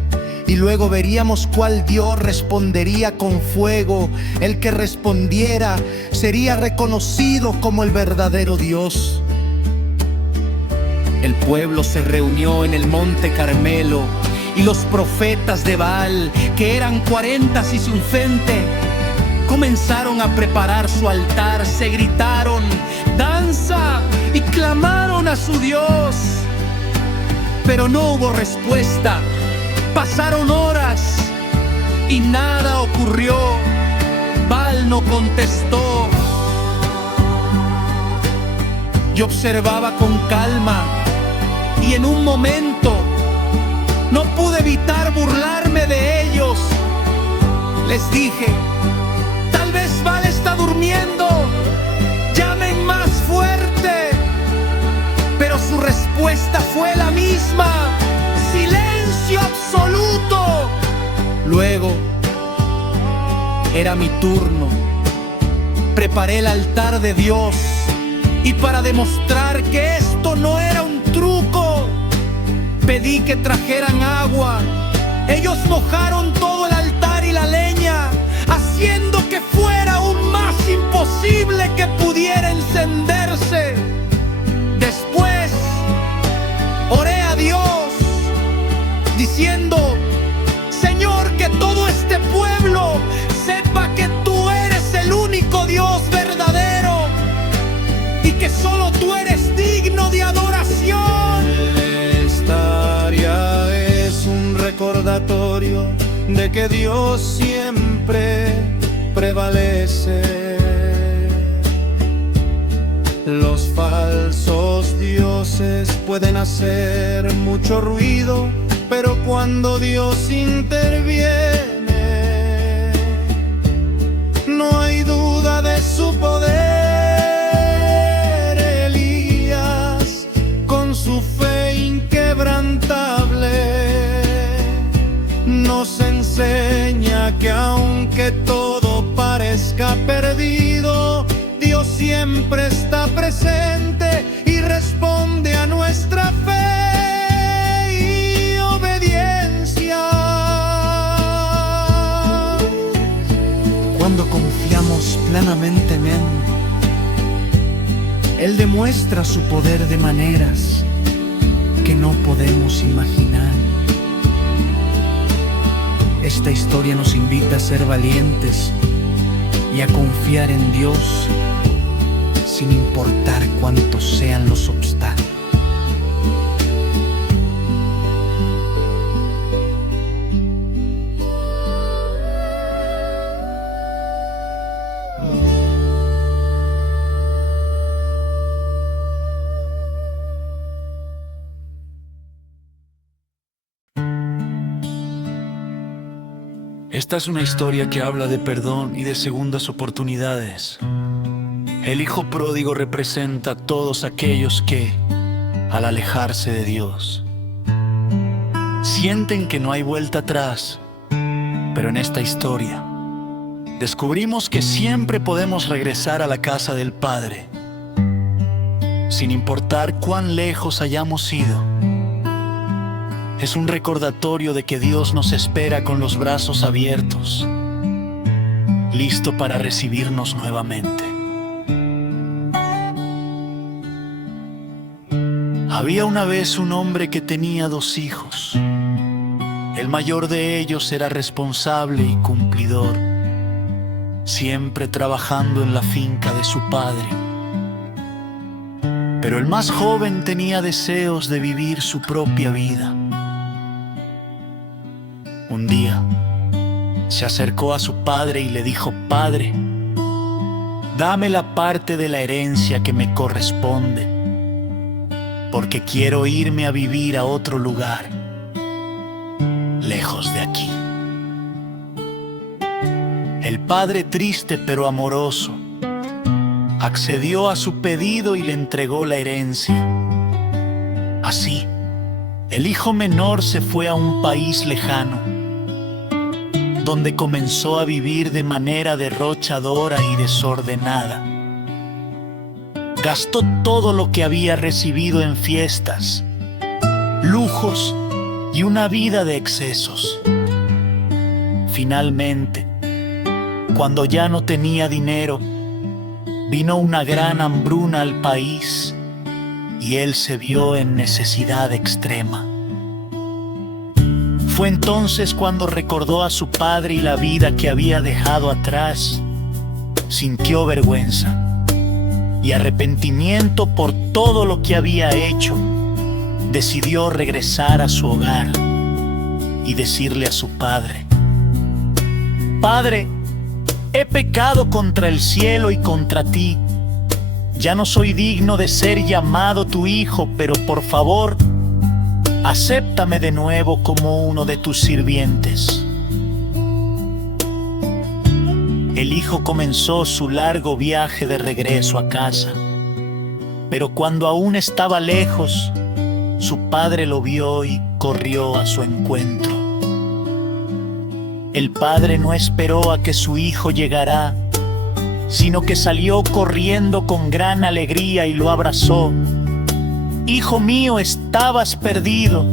Y luego veríamos cuál Dios respondería con fuego. El que respondiera sería reconocido como el verdadero Dios. El pueblo se reunió en el monte Carmelo, y los profetas de Baal, que eran 40 y sin frente, comenzaron a preparar su altar. Se gritaron danza y clamaron a su Dios, pero no hubo respuesta. Pasaron horas y nada ocurrió. Baal no contestó. Yo observaba con calma, y en un momento no pude evitar burlarme de ellos. Les dije: tal vez Baal está durmiendo, llamen más fuerte. Pero su respuesta fue la misma: silencio absoluto. Luego era mi turno. Preparé el altar de Dios, y para demostrar que esto no era un truco, pedí que trajeran agua. Ellos mojaron todo el altar y la leña, haciendo que fuera aún más imposible que pudiera encenderse. Después oré a Dios, diciendo: Señor, que todo este pueblo sepa que tú eres el único Dios verdadero, y que solo tú eres digno de adoración. Esta área es un recordatorio de que Dios siempre prevalece. Los falsos dioses pueden hacer mucho ruido, pero cuando Dios interviene, no hay duda de su poder. Elías, con su fe inquebrantable, nos enseña que aunque todo parezca perdido, Dios siempre está presente y responde a nuestra fe y obediencia. Cuando confiamos plenamente en Él, Él demuestra su poder de maneras que no podemos imaginar. Esta historia nos invita a ser valientes y a confiar en Dios sin importar cuántos sean los obstáculos. Esta es una historia que habla de perdón y de segundas oportunidades. El hijo pródigo representa a todos aquellos que, al alejarse de Dios, sienten que no hay vuelta atrás. Pero en esta historia descubrimos que siempre podemos regresar a la casa del Padre, sin importar cuán lejos hayamos ido. Es un recordatorio de que Dios nos espera con los brazos abiertos, listo para recibirnos nuevamente. Había una vez un hombre que tenía 2 hijos. El mayor de ellos era responsable y cumplidor, siempre trabajando en la finca de su padre. Pero el más joven tenía deseos de vivir su propia vida. Un día se acercó a su padre y le dijo: «Padre, dame la parte de la herencia que me corresponde, porque quiero irme a vivir a otro lugar, lejos de aquí». El padre, triste pero amoroso, accedió a su pedido y le entregó la herencia. Así, el hijo menor se fue a un país lejano, donde comenzó a vivir de manera derrochadora y desordenada. Gastó todo lo que había recibido en fiestas, lujos y una vida de excesos. Finalmente, cuando ya no tenía dinero, vino una gran hambruna al país y él se vio en necesidad extrema. Fue entonces cuando recordó a su padre y la vida que había dejado atrás. Sintió vergüenza y arrepentimiento por todo lo que había hecho. Decidió regresar a su hogar y decirle a su padre: «Padre, he pecado contra el cielo y contra ti. Ya no soy digno de ser llamado tu hijo, pero por favor, acéptame de nuevo como uno de tus sirvientes». El hijo comenzó su largo viaje de regreso a casa, pero cuando aún estaba lejos, su padre lo vio y corrió a su encuentro. El padre no esperó a que su hijo llegara, sino que salió corriendo con gran alegría y lo abrazó. «Hijo mío, estabas perdido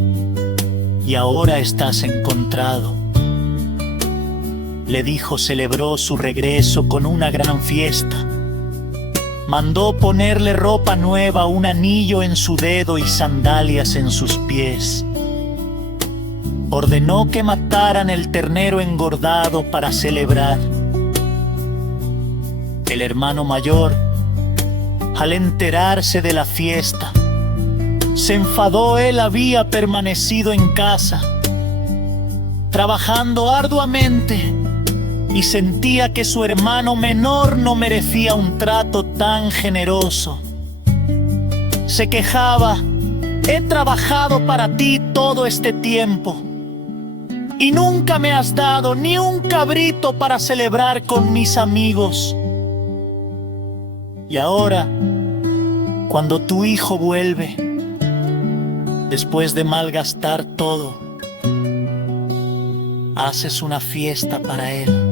y ahora estás encontrado», le dijo. Celebró su regreso con una gran fiesta. Mandó ponerle ropa nueva, un anillo en su dedo y sandalias en sus pies. Ordenó que mataran el ternero engordado para celebrar. El hermano mayor, al enterarse de la fiesta, se enfadó. Él había permanecido en casa, trabajando arduamente, y sentía que su hermano menor no merecía un trato tan generoso. Se quejaba: «He trabajado para ti todo este tiempo y nunca me has dado ni un cabrito para celebrar con mis amigos. Y ahora, cuando tu hijo vuelve, después de malgastar todo, haces una fiesta para él».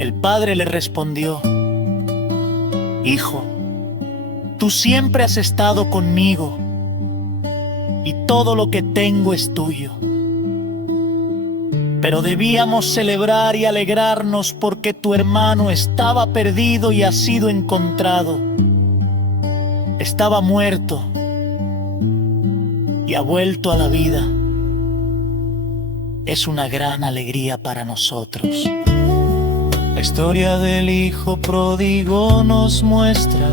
El padre le respondió: «Hijo, tú siempre has estado conmigo y todo lo que tengo es tuyo. Pero debíamos celebrar y alegrarnos porque tu hermano estaba perdido y ha sido encontrado. Estaba muerto y ha vuelto a la vida. Es una gran alegría para nosotros». La historia del hijo pródigo nos muestra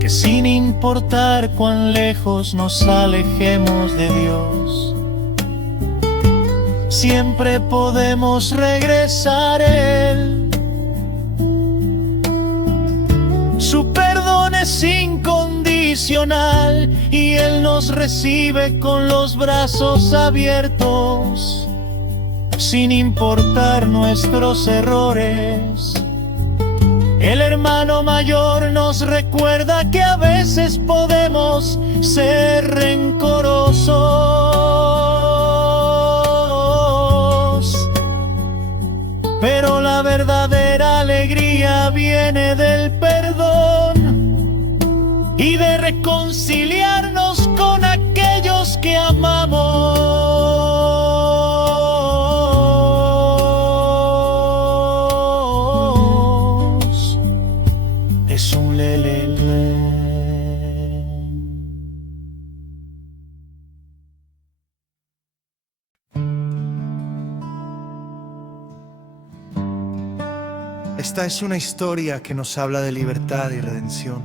que sin importar cuán lejos nos alejemos de Dios, siempre podemos regresar a Él. Su perdón es incondicional y Él nos recibe con los brazos abiertos, sin importar nuestros errores. El hermano mayor nos recuerda que a veces podemos ser rencorosos, pero la verdadera alegría viene del perdón y de reconciliarnos con aquellos que amamos. Es un lelele. Esta es una historia que nos habla de libertad y redención.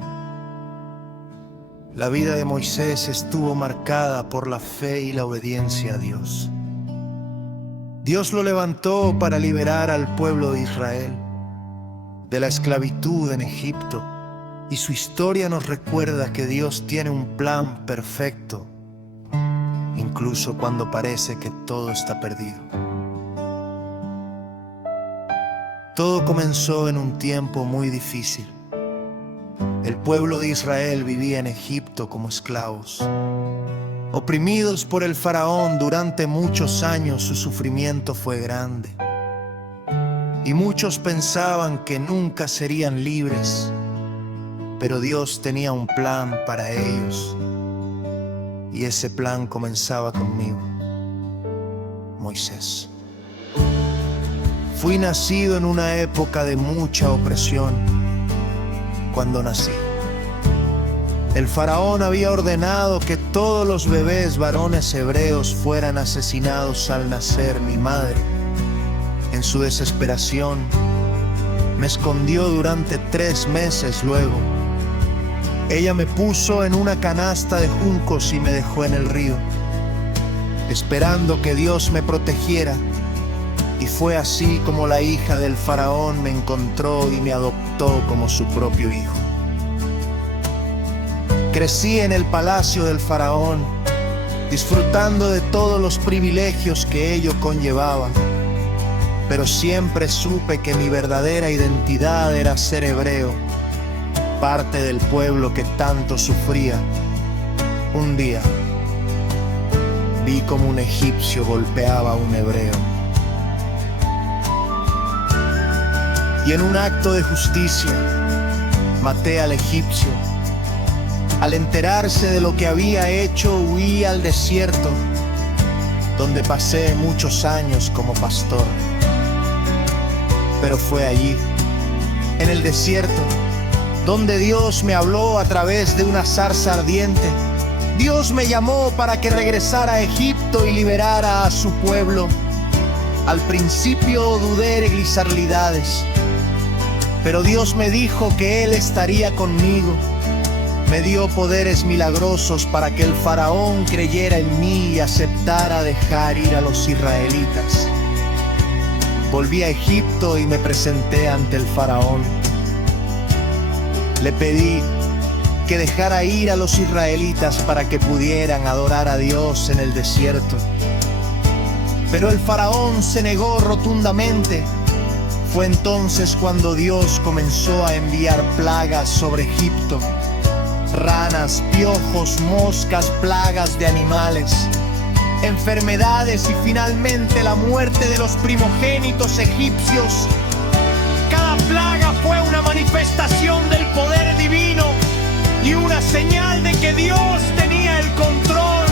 La vida de Moisés estuvo marcada por la fe y la obediencia a Dios. Dios lo levantó para liberar al pueblo de Israel de la esclavitud en Egipto, y su historia nos recuerda que Dios tiene un plan perfecto, incluso cuando parece que todo está perdido. Todo comenzó en un tiempo muy difícil. El pueblo de Israel vivía en Egipto como esclavos. Oprimidos por el faraón durante muchos años, su sufrimiento fue grande. Y muchos pensaban que nunca serían libres, pero Dios tenía un plan para ellos. Y ese plan comenzaba conmigo, Moisés. Fui nacido en una época de mucha opresión. Cuando nací, el faraón había ordenado que todos los bebés varones hebreos fueran asesinados al nacer. Mi madre, en su desesperación, me escondió durante 3 meses. Luego, ella me puso en una canasta de juncos y me dejó en el río, esperando que Dios me protegiera. Y fue así como la hija del faraón me encontró y me adoptó como su propio hijo. Crecí en el palacio del faraón, disfrutando de todos los privilegios que ello conllevaba. Pero siempre supe que mi verdadera identidad era ser hebreo, parte del pueblo que tanto sufría. Un día, vi como un egipcio golpeaba a un hebreo. Y en un acto de justicia, maté al egipcio. Al enterarse de lo que había hecho, huí al desierto, donde pasé muchos años como pastor. Pero fue allí, en el desierto, donde Dios me habló a través de una zarza ardiente. Dios me llamó para que regresara a Egipto y liberara a su pueblo. Al principio dudé en mis habilidades, pero Dios me dijo que Él estaría conmigo. Me dio poderes milagrosos para que el faraón creyera en mí y aceptara dejar ir a los israelitas. Volví a Egipto y me presenté ante el faraón. Le pedí que dejara ir a los israelitas para que pudieran adorar a Dios en el desierto. Pero el faraón se negó rotundamente. Fue entonces cuando Dios comenzó a enviar plagas sobre Egipto: ranas, piojos, moscas, plagas de animales, enfermedades y finalmente la muerte de los primogénitos egipcios. Cada plaga fue una manifestación del poder divino y una señal de que Dios tenía el control.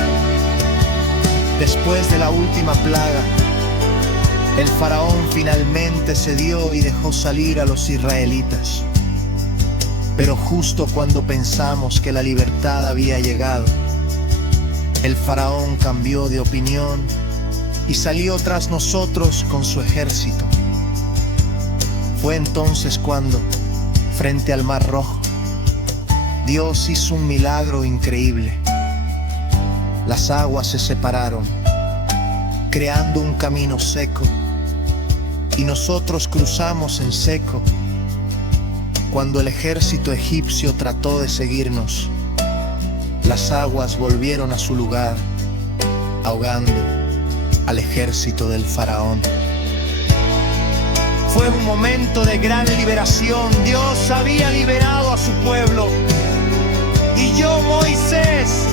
Después de la última plaga, el faraón finalmente cedió y dejó salir a los israelitas. Pero justo cuando pensamos que la libertad había llegado, el faraón cambió de opinión y salió tras nosotros con su ejército. Fue entonces cuando, frente al Mar Rojo, Dios hizo un milagro increíble. Las aguas se separaron, creando un camino seco, y nosotros cruzamos en seco. Cuando el ejército egipcio trató de seguirnos, las aguas volvieron a su lugar, ahogando al ejército del faraón. Fue un momento de gran liberación. Dios había liberado a su pueblo. Y yo, Moisés,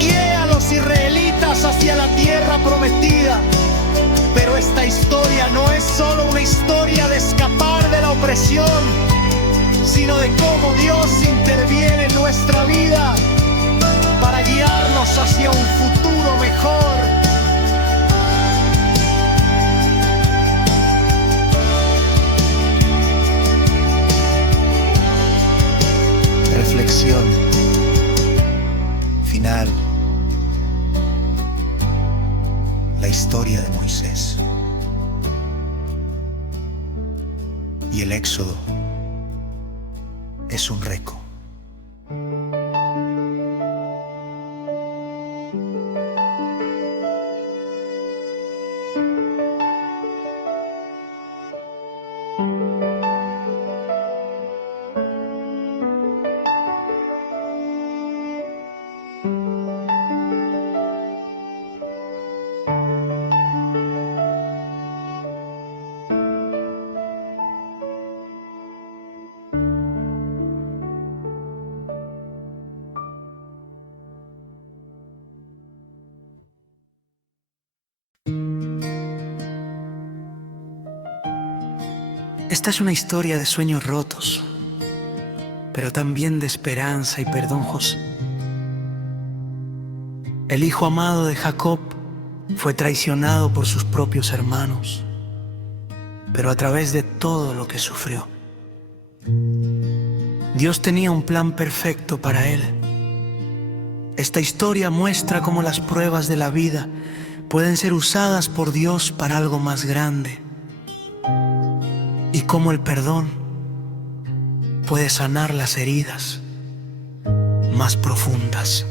guié a los israelitas hacia la tierra prometida. Pero esta historia no es solo una historia de escapar de la opresión, sino de cómo Dios interviene en nuestra vida para guiarnos hacia un futuro mejor. Reflexión final. La historia de Moisés. y el éxodo es un reco. Esta es una historia de sueños rotos, pero también de esperanza y perdón, José. El hijo amado de Jacob fue traicionado por sus propios hermanos, pero a través de todo lo que sufrió, Dios tenía un plan perfecto para él. Esta historia muestra cómo las pruebas de la vida pueden ser usadas por Dios para algo más grande, y cómo el perdón puede sanar las heridas más profundas.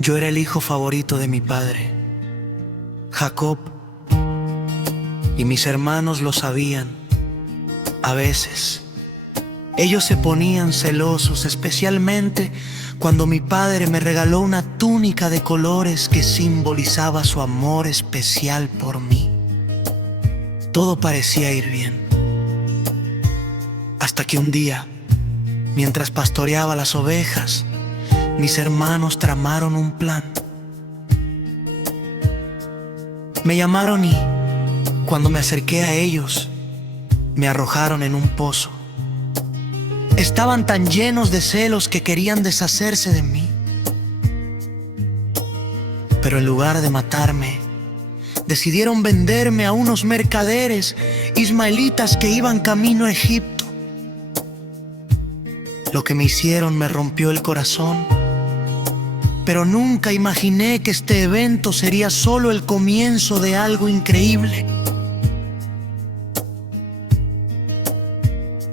Yo era el hijo favorito de mi padre, Jacob, y mis hermanos lo sabían. A veces, ellos se ponían celosos, especialmente cuando mi padre me regaló una túnica de colores que simbolizaba su amor especial por mí. Todo parecía ir bien, hasta que un día, mientras pastoreaba las ovejas, mis hermanos tramaron un plan. Me llamaron y, cuando me acerqué a ellos, me arrojaron en un pozo. Estaban tan llenos de celos que querían deshacerse de mí. Pero en lugar de matarme, decidieron venderme a unos mercaderes ismaelitas que iban camino a Egipto. Lo que me hicieron me rompió el corazón, pero nunca imaginé que este evento sería solo el comienzo de algo increíble.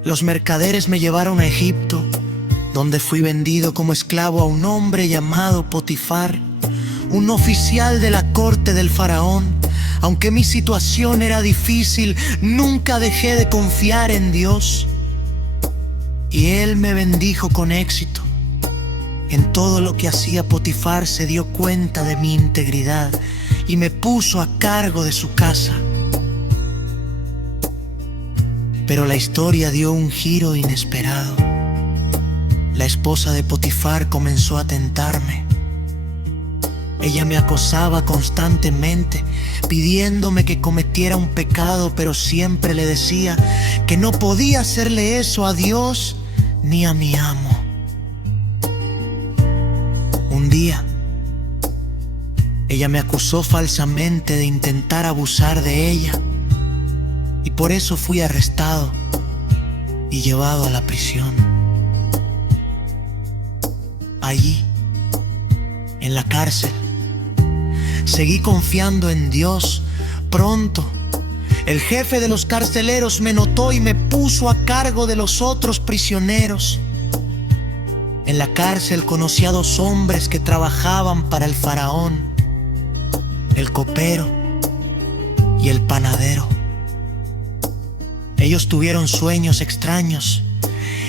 Los mercaderes me llevaron a Egipto, donde fui vendido como esclavo a un hombre llamado Potifar, un oficial de la corte del faraón. Aunque mi situación era difícil, nunca dejé de confiar en Dios, y Él me bendijo con éxito. En todo lo que hacía Potifar se dio cuenta de mi integridad y me puso a cargo de su casa. Pero la historia dio un giro inesperado. La esposa de Potifar comenzó a tentarme. Ella me acosaba constantemente, pidiéndome que cometiera un pecado, pero siempre le decía que no podía hacerle eso a Dios ni a mi amo. Un día, ella me acusó falsamente de intentar abusar de ella, y por eso fui arrestado y llevado a la prisión. Allí, en la cárcel, seguí confiando en Dios. Pronto, el jefe de los carceleros me notó y me puso a cargo de los otros prisioneros. En la cárcel conocí a 2 hombres que trabajaban para el faraón: el copero y el panadero. Ellos tuvieron sueños extraños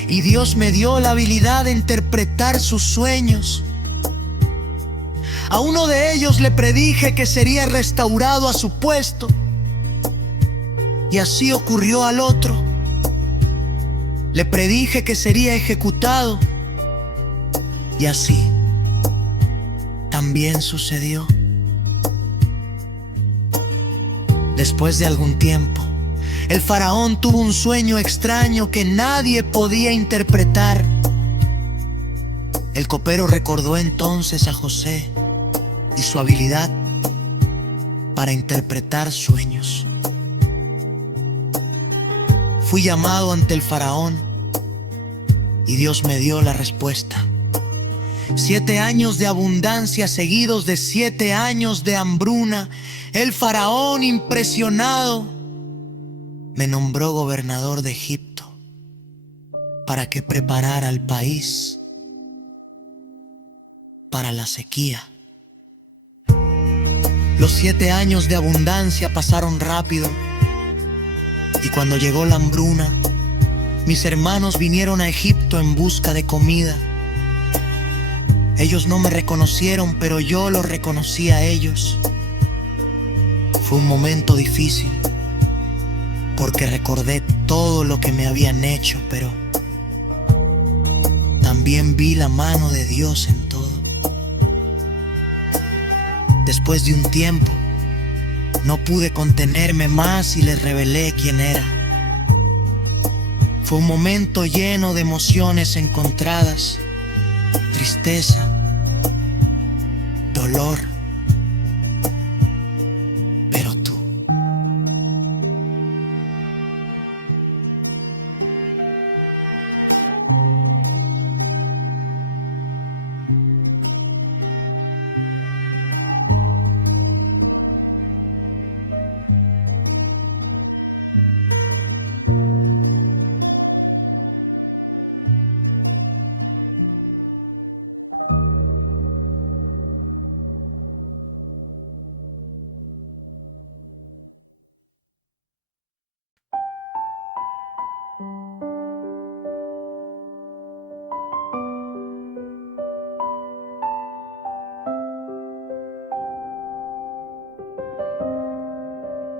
y Dios me dio la habilidad de interpretar sus sueños. A uno de ellos le predije que sería restaurado a su puesto, y así ocurrió al otro. Le predije que sería ejecutado, y así también sucedió. Después de algún tiempo, el faraón tuvo un sueño extraño que nadie podía interpretar. El copero recordó entonces a José y su habilidad para interpretar sueños. Fui llamado ante el faraón y Dios me dio la respuesta. 7 años de abundancia seguidos de 7 años de hambruna. El faraón, impresionado, me nombró gobernador de Egipto para que preparara al país para la sequía. Los 7 años de abundancia pasaron rápido, y cuando llegó la hambruna, mis hermanos vinieron a Egipto en busca de comida. Ellos no me reconocieron, pero yo los reconocí a ellos. Fue un momento difícil, porque recordé todo lo que me habían hecho, pero también vi la mano de Dios en todo. Después de un tiempo, no pude contenerme más y les revelé quién era. Fue un momento lleno de emociones encontradas: tristeza, dolor, pero tú.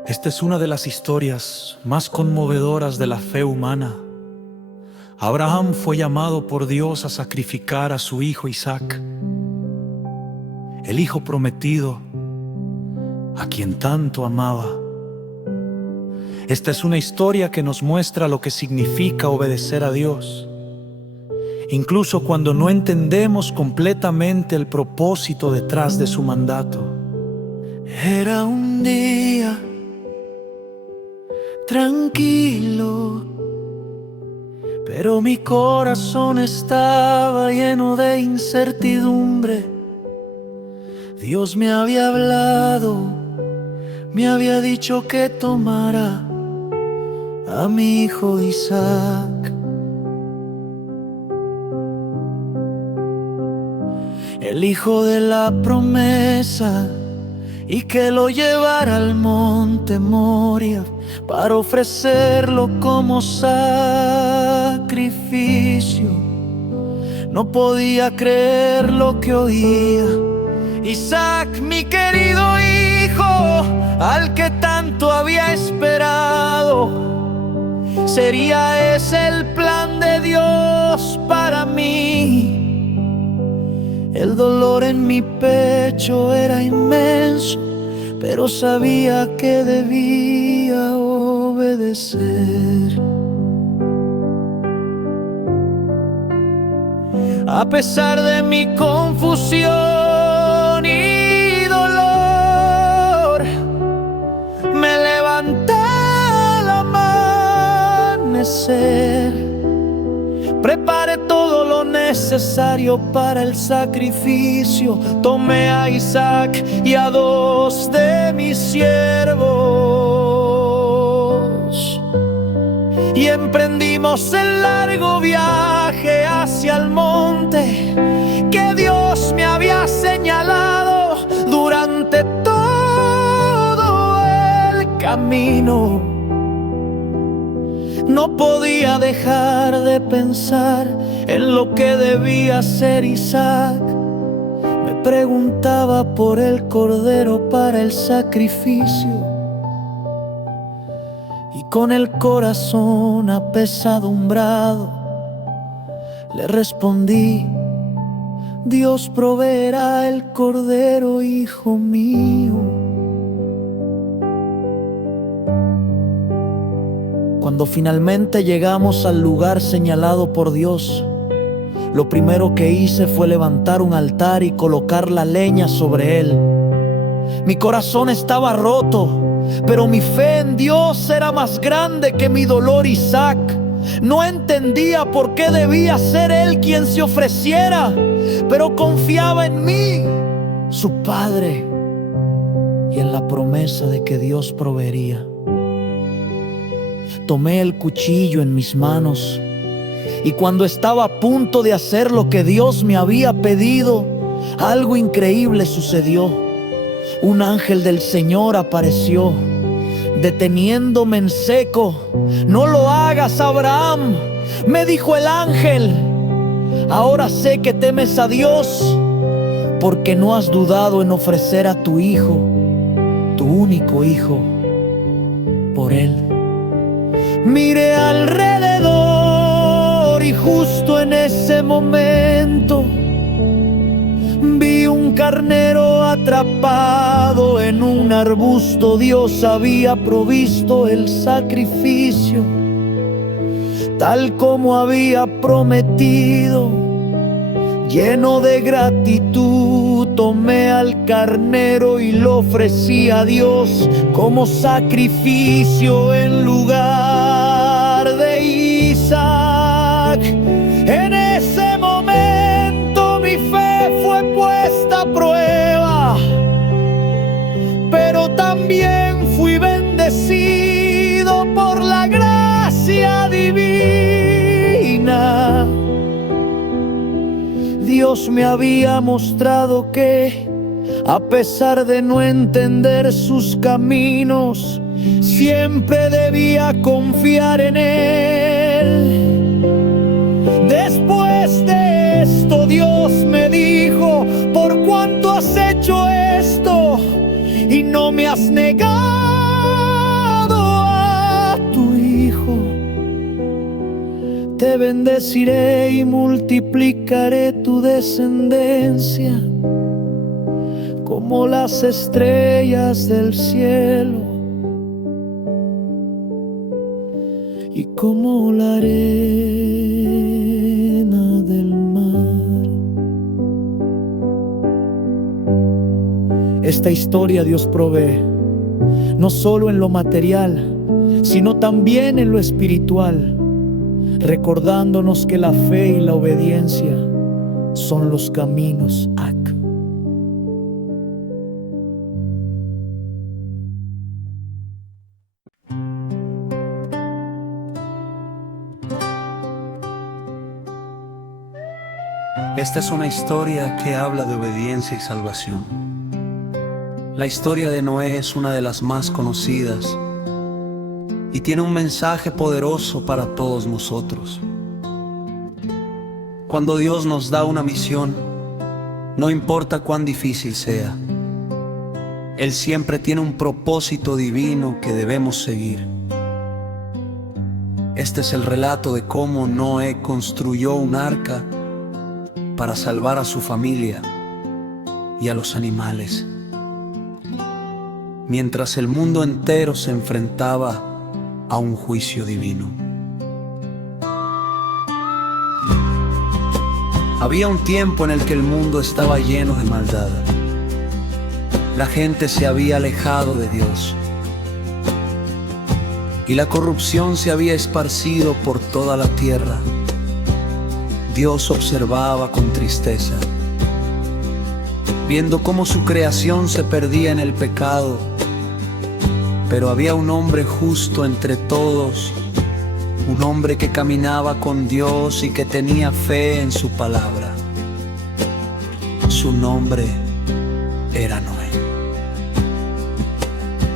Esta es una de las historias más conmovedoras de la fe humana. Abraham fue llamado por Dios a sacrificar a su hijo Isaac, el hijo prometido, a quien tanto amaba. Esta es una historia que nos muestra lo que significa obedecer a Dios, incluso cuando no entendemos completamente el propósito detrás de su mandato. Era un día tranquilo, pero mi corazón estaba lleno de incertidumbre. Dios me había hablado, me había dicho que tomara a mi hijo Isaac, el hijo de la promesa, y que lo llevara al monte Moria para ofrecerlo como sacrificio. No podía creer lo que oía. Isaac, mi querido hijo, al que tanto había esperado. ¿Sería ese el plan de Dios para mí? El dolor en mi pecho era inmenso, pero sabía que debía obedecer. A pesar de mi confusión y dolor, me levanté al amanecer. Preparé todo lo necesario para el sacrificio. Tomé a Isaac y a 2 de mis siervos y emprendimos el largo viaje hacia el monte que Dios me había señalado. Durante todo el camino no podía dejar de pensar en lo que debía hacer Isaac. Me preguntaba por el cordero para el sacrificio, y con el corazón apesadumbrado le respondí: Dios proveerá el cordero, hijo mío. Cuando finalmente llegamos al lugar señalado por Dios, lo primero que hice fue levantar un altar y colocar la leña sobre él. Mi corazón estaba roto, pero mi fe en Dios era más grande que mi dolor. Isaac No entendía por qué debía ser él quien se ofreciera, pero confiaba en mí, su padre, y en la promesa de que Dios proveería. Tomé el cuchillo en mis manos y cuando estaba a punto de hacer lo que Dios me había pedido, algo increíble sucedió. Un ángel del Señor apareció, deteniéndome en seco. «No lo hagas, Abraham», me dijo el ángel. «Ahora sé que temes a Dios, porque no has dudado en ofrecer a tu hijo, tu único hijo, por él». Miré alrededor y justo en ese momento vi un carnero atrapado en un arbusto. Dios había provisto el sacrificio, tal como había prometido. Lleno de gratitud, tomé al carnero y lo ofrecí a Dios como sacrificio en lugar de Isaac. En ese momento mi fe fue puesta a prueba, pero también fui bendecido por la gracia divina. Dios me había mostrado que, a pesar de no entender sus caminos, siempre debía confiar en Él. Después de esto, Dios me dijo: «Por cuanto has hecho esto y no me has negado a tu hijo, te bendeciré y multiplicaré tu descendencia como las estrellas del cielo y como la arena del mar». Esta historia Dios provee, no solo en lo material, sino también en lo espiritual, recordándonos que la fe y la obediencia son los caminos AC. Esta es una historia que habla de obediencia y salvación. La historia de Noé es una de las más conocidas y tiene un mensaje poderoso para todos nosotros. Cuando Dios nos da una misión, no importa cuán difícil sea, Él siempre tiene un propósito divino que debemos seguir. Este es el relato de cómo Noé construyó un arca para salvar a su familia y a los animales, mientras el mundo entero se enfrentaba a un juicio divino. Había un tiempo en el que el mundo estaba lleno de maldad. La gente se había alejado de Dios y la corrupción se había esparcido por toda la tierra. Dios observaba con tristeza, viendo cómo su creación se perdía en el pecado. Pero había un hombre justo entre todos, un hombre que caminaba con Dios y que tenía fe en su palabra. Su nombre era Noé.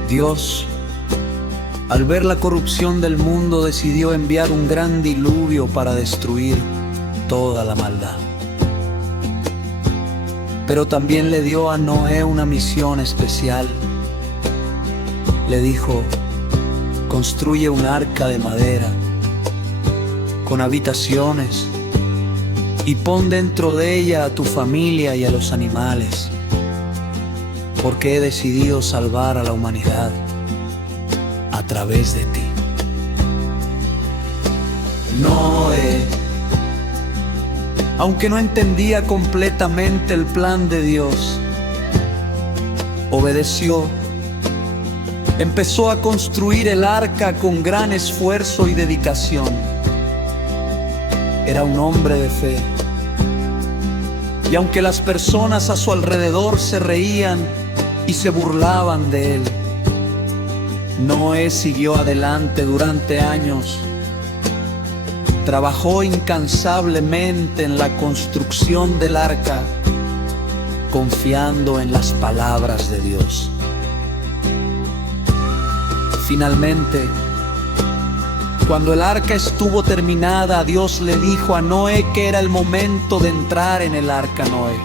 Dios, al ver la corrupción del mundo, decidió enviar un gran diluvio para destruir toda la maldad. Pero también le dio a Noé una misión especial. Le dijo: construye un arca de madera con habitaciones y pon dentro de ella a tu familia y a los animales, porque he decidido salvar a la humanidad a través de ti. Noé, aunque no entendía completamente el plan de Dios, obedeció. Empezó a construir el arca con gran esfuerzo y dedicación. era un hombre de fe. Y aunque las personas a su alrededor se reían y se burlaban de él, Noé siguió adelante durante años. Trabajó incansablemente en la construcción del arca, confiando en las palabras de Dios. Finalmente, cuando el arca estuvo terminada, Dios le dijo a Noé que era el momento de entrar en el arca. Noé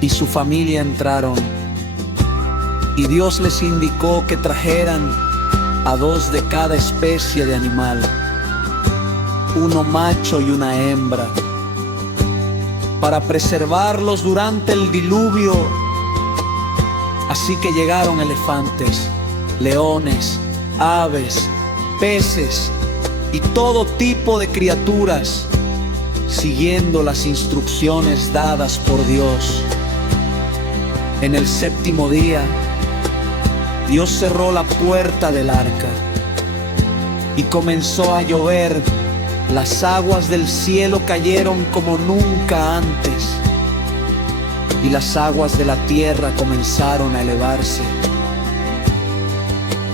y su familia entraron, y Dios les indicó que trajeran a 2 de cada especie de animal, uno macho y una hembra, para preservarlos durante el diluvio. Así que llegaron elefantes, leones, aves, peces y todo tipo de criaturas, siguiendo las instrucciones dadas por Dios. En el 7º día, Dios cerró la puerta del arca y comenzó a llover. Las aguas del cielo cayeron como nunca antes, y las aguas de la tierra comenzaron a elevarse.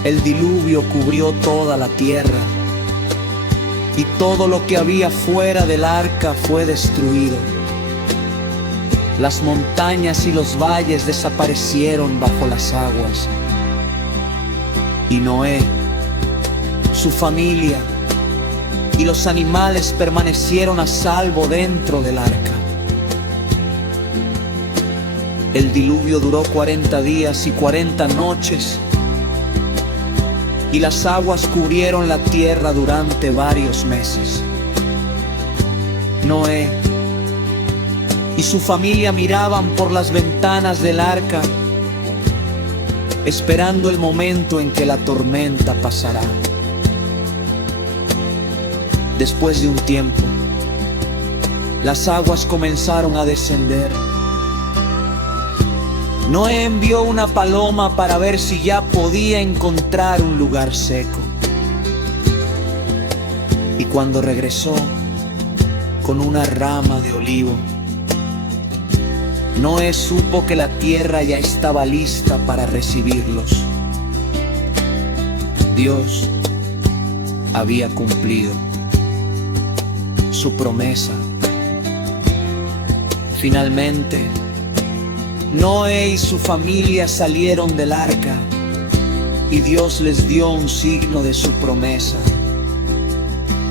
El diluvio cubrió toda la tierra, y todo lo que había fuera del arca fue destruido. Las montañas y los valles desaparecieron bajo las aguas, y Noé, su familia y los animales permanecieron a salvo dentro del arca. El diluvio duró 40 días y 40 noches, y las aguas cubrieron la tierra durante varios meses. Noé y su familia miraban por las ventanas del arca, esperando el momento en que la tormenta pasará. Después de un tiempo, las aguas comenzaron a descender. Noé envió una paloma para ver si ya podía encontrar un lugar seco. Y cuando regresó con una rama de olivo, Noé supo que la tierra ya estaba lista para recibirlos. Dios había cumplido su promesa. Finalmente, Noé y su familia salieron del arca, y Dios les dio un signo de su promesa.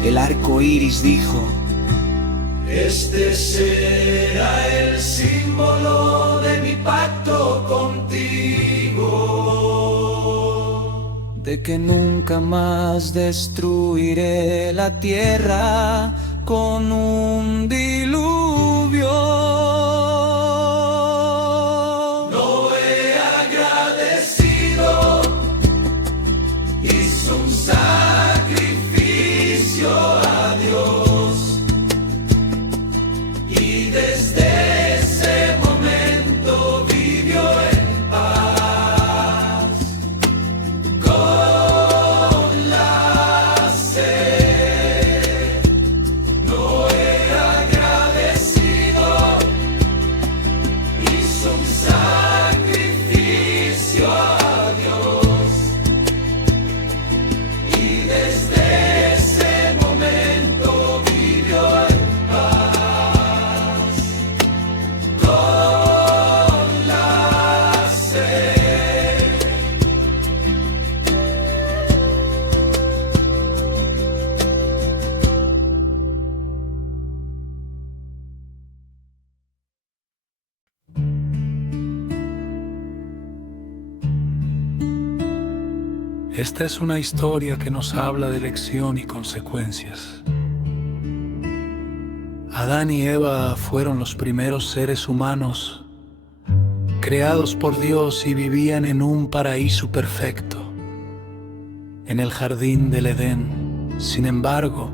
El arco iris dijo: este será el símbolo de mi pacto contigo, de que nunca más destruiré la tierra con un diluvio. Noé agradecido hizo un sacrificio a Dios, y desde ese momento vivió en paz con la sed. Noé agradecido hizo un sacrificio a Dios, y desde ese momento vivió en paz con la sed. Esta es una historia que nos habla de elección y consecuencias. Adán y Eva fueron los primeros seres humanos creados por Dios y vivían en un paraíso perfecto, en el jardín del Edén. Sin embargo,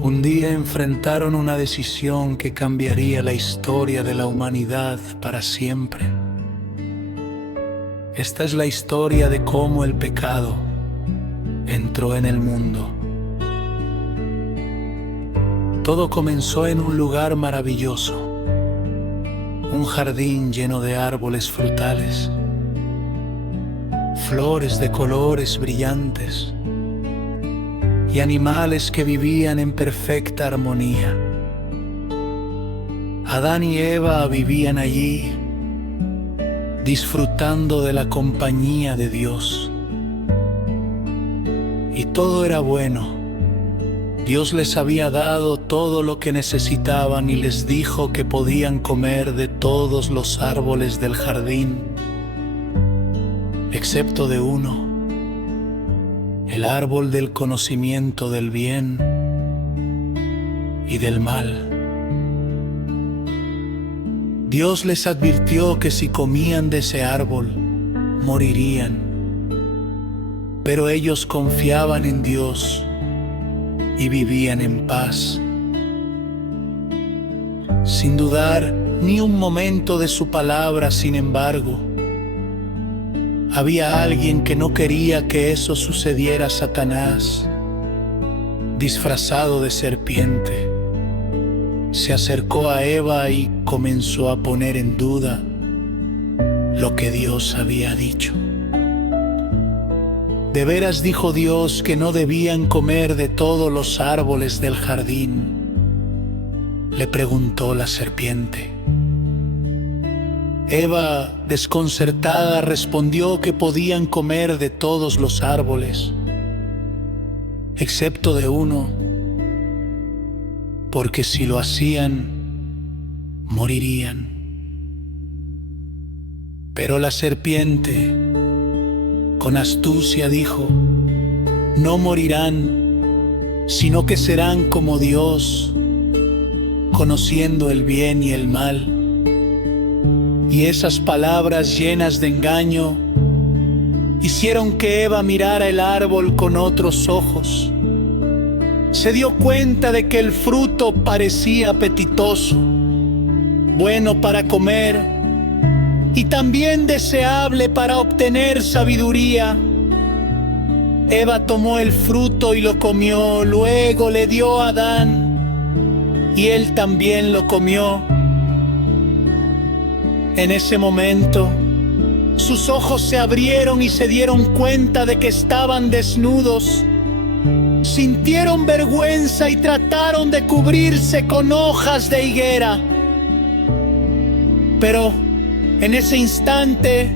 un día enfrentaron una decisión que cambiaría la historia de la humanidad para siempre. Esta es la historia de cómo el pecado entró en el mundo. Todo comenzó en un lugar maravilloso, un jardín lleno de árboles frutales, flores de colores brillantes y animales que vivían en perfecta armonía. Adán y Eva vivían allí, disfrutando de la compañía de Dios. Y todo era bueno. Dios les había dado todo lo que necesitaban y les dijo que podían comer de todos los árboles del jardín, excepto de uno, el árbol del conocimiento del bien y del mal. Dios les advirtió que si comían de ese árbol, morirían, pero ellos confiaban en Dios y vivían en paz. Sin dudar ni un momento de su palabra, sin embargo, había alguien que no quería que eso sucediera. Satanás, disfrazado de serpiente, se acercó a Eva y comenzó a poner en duda lo que Dios había dicho. ¿De veras dijo Dios que no debían comer de todos los árboles del jardín?, le preguntó la serpiente. Eva, desconcertada, respondió que podían comer de todos los árboles, excepto de uno, porque si lo hacían, morirían. Pero la serpiente, con astucia, dijo: no morirán, sino que serán como Dios, conociendo el bien y el mal. Y esas palabras llenas de engaño hicieron que Eva mirara el árbol con otros ojos. Se dio cuenta de que el fruto parecía apetitoso, bueno para comer y también deseable para obtener sabiduría. Eva tomó el fruto y lo comió, luego le dio a Adán y él también lo comió. En ese momento, sus ojos se abrieron y se dieron cuenta de que estaban desnudos. Sintieron vergüenza y trataron de cubrirse con hojas de higuera. Pero en ese instante,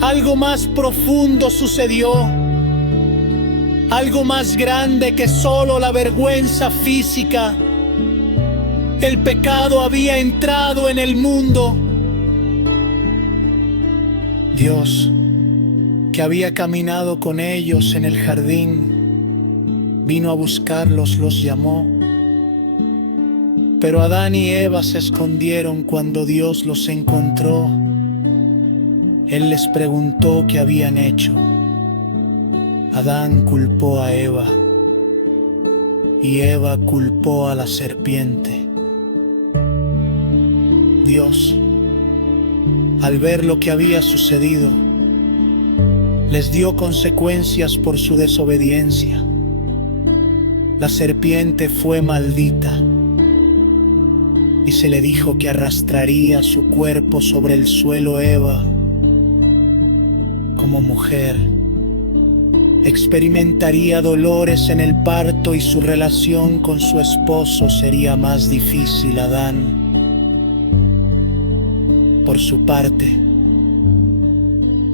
algo más profundo sucedió, algo más grande que solo la vergüenza física. El pecado había entrado en el mundo. Dios, que había caminado con ellos en el jardín, vino a buscarlos, los llamó. Pero Adán y Eva se escondieron cuando Dios los encontró. Él les preguntó qué habían hecho. Adán culpó a Eva y Eva culpó a la serpiente. Dios, al ver lo que había sucedido, les dio consecuencias por su desobediencia. La serpiente fue maldita y se le dijo que arrastraría su cuerpo sobre el suelo. Eva, como mujer, experimentaría dolores en el parto y su relación con su esposo sería más difícil. Adán, por su parte,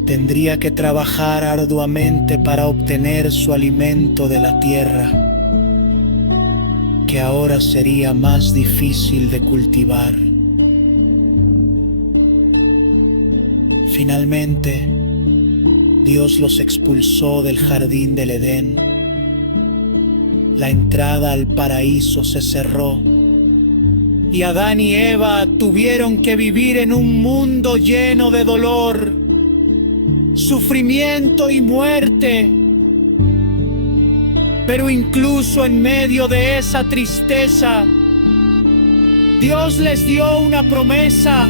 tendría que trabajar arduamente para obtener su alimento de la tierra, que ahora sería más difícil de cultivar. Finalmente, Dios los expulsó del jardín del Edén. La entrada al paraíso se cerró y Adán y Eva tuvieron que vivir en un mundo lleno de dolor, sufrimiento y muerte. Pero incluso en medio de esa tristeza, Dios les dio una promesa.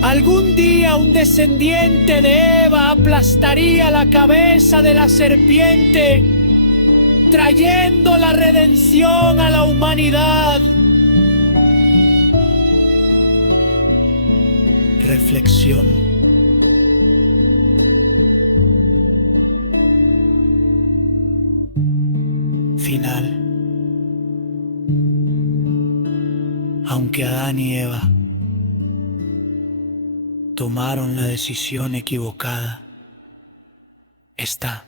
Algún día un descendiente de Eva aplastaría la cabeza de la serpiente trayendo la redención a la humanidad. Reflexión. Final. Aunque Adán y Eva tomaron la decisión equivocada, esta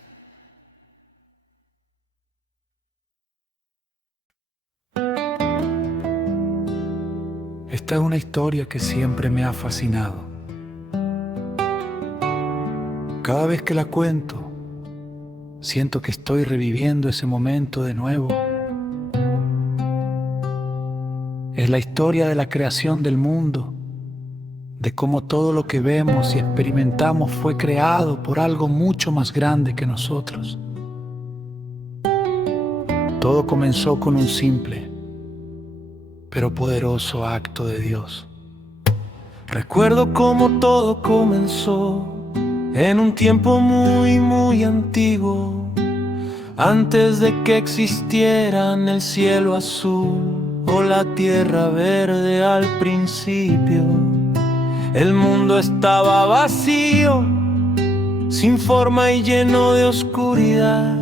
es una historia que siempre me ha fascinado. Cada vez que la cuento, siento que estoy reviviendo ese momento de nuevo. Es la historia de la creación del mundo, de cómo todo lo que vemos y experimentamos fue creado por algo mucho más grande que nosotros. Todo comenzó con un simple pero poderoso acto de Dios. Recuerdo cómo todo comenzó en un tiempo muy antiguo, antes de que existieran el cielo azul o la tierra verde al principio. El mundo estaba vacío, sin forma y lleno de oscuridad.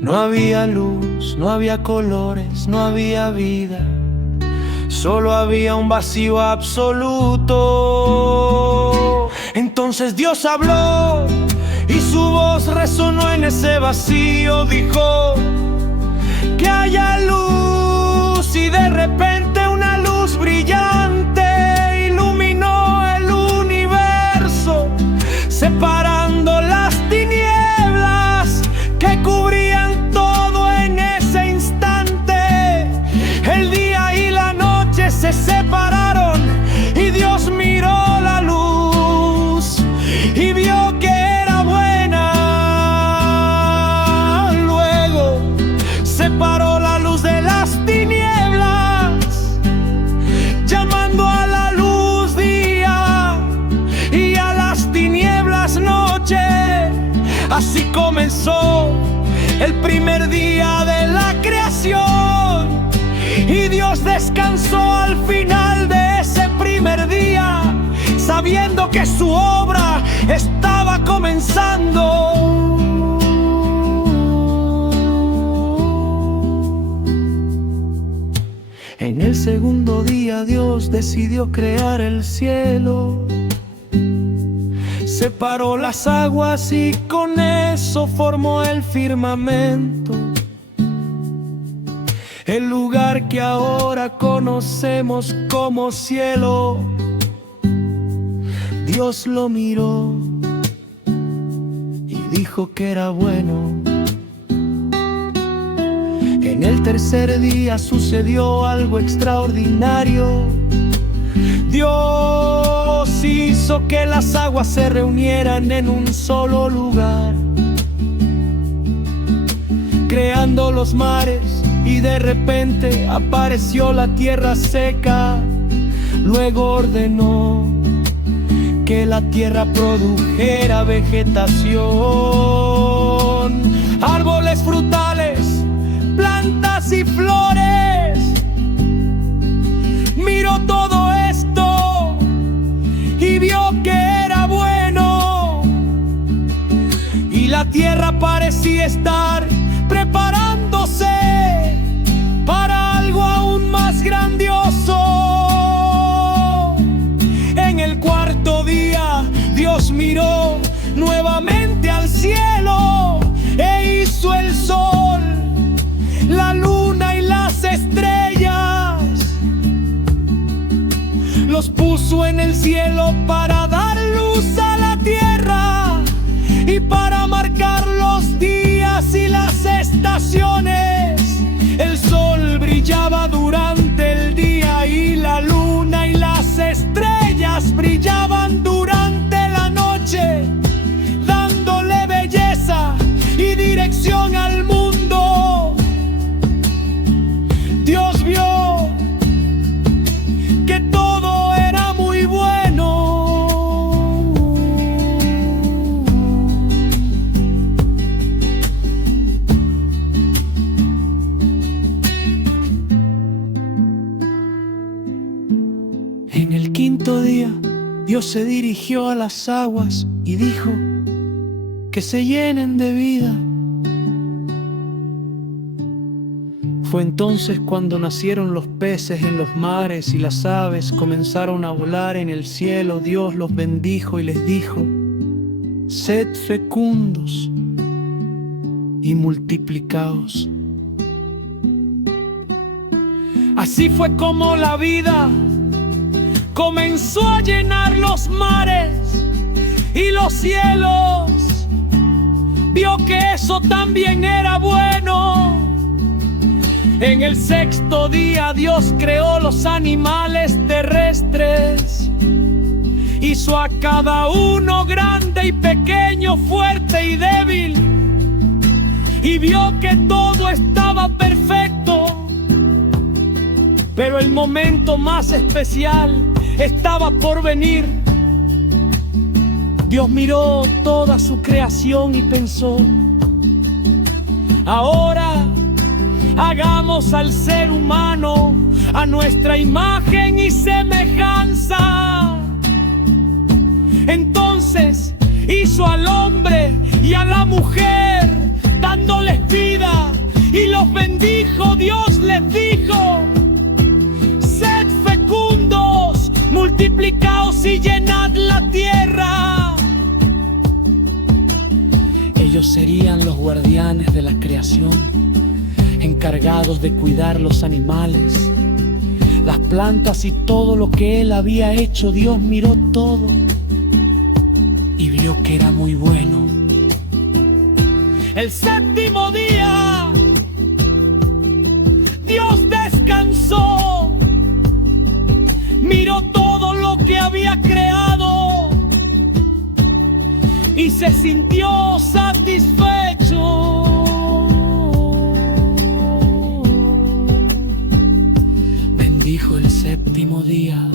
No había luz, no había colores, no había vida. Solo había un vacío absoluto. Entonces Dios habló y su voz resonó en ese vacío. Dijo que haya luz, y de repente una luz brillante iluminó el universo, separando las tinieblas que cubrían todo en ese instante. El día y la noche se separaron y Dios miró la luz y vio que era buena. Luego separó la luz de las tinieblas, llamando a la luz día y a las tinieblas noche. Así comenzó el primer día de la creación, y Dios descansó al final de ese primer día, sabiendo que su obra estaba comenzando. En el segundo día Dios decidió crear el cielo, separó las aguas y con eso formó el firmamento, el lugar que ahora conocemos como cielo. Dios lo miró y dijo que era bueno. En el tercer día sucedió algo extraordinario. Dios hizo que las aguas se reunieran en un solo lugar, creando los mares, y de repente apareció la tierra seca. Luego ordenó que la tierra produjera vegetación, árboles frutales, plantas y flores. Miró todo esto y vio que era bueno, y la tierra parecía estar preparándose para algo aún más grandioso. En el cuarto día Dios miró nuevamente al cielo e hizo el sol, la luna y las estrellas. Los puso en el cielo para dar luz a la tierra y para marcar los días y las estaciones. El sol brillaba durante el día y la luna y las estrellas brillaban durante la noche, dándole belleza y dirección al mundo. Dios vio que todo era muy bueno. Dios se dirigió a las aguas y dijo que se llenen de vida. Fue entonces cuando nacieron los peces en los mares y las aves comenzaron a volar en el cielo. Dios los bendijo y les dijo: sed fecundos y multiplicaos. Así fue como la vida comenzó a llenar los mares y los cielos. Vio que eso también era bueno. En el sexto día Dios creó los animales terrestres. Hizo a cada uno grande y pequeño, fuerte y débil. Y vio que todo estaba perfecto. Pero el momento más especial estaba por venir. Dios miró toda su creación y pensó: ahora hagamos al ser humano a nuestra imagen y semejanza. Entonces hizo al hombre y a la mujer, dándoles vida, y los bendijo. Dios les dijo: sed fecundos, multiplicaos y llenad la tierra. Ellos serían los guardianes de la creación, encargados de cuidar los animales, las plantas y todo lo que Él había hecho. Dios miró todo y vio que era muy bueno. El séptimo día, Dios descansó, miró todo lo que había creado y se sintió satisfecho. Bendijo el séptimo día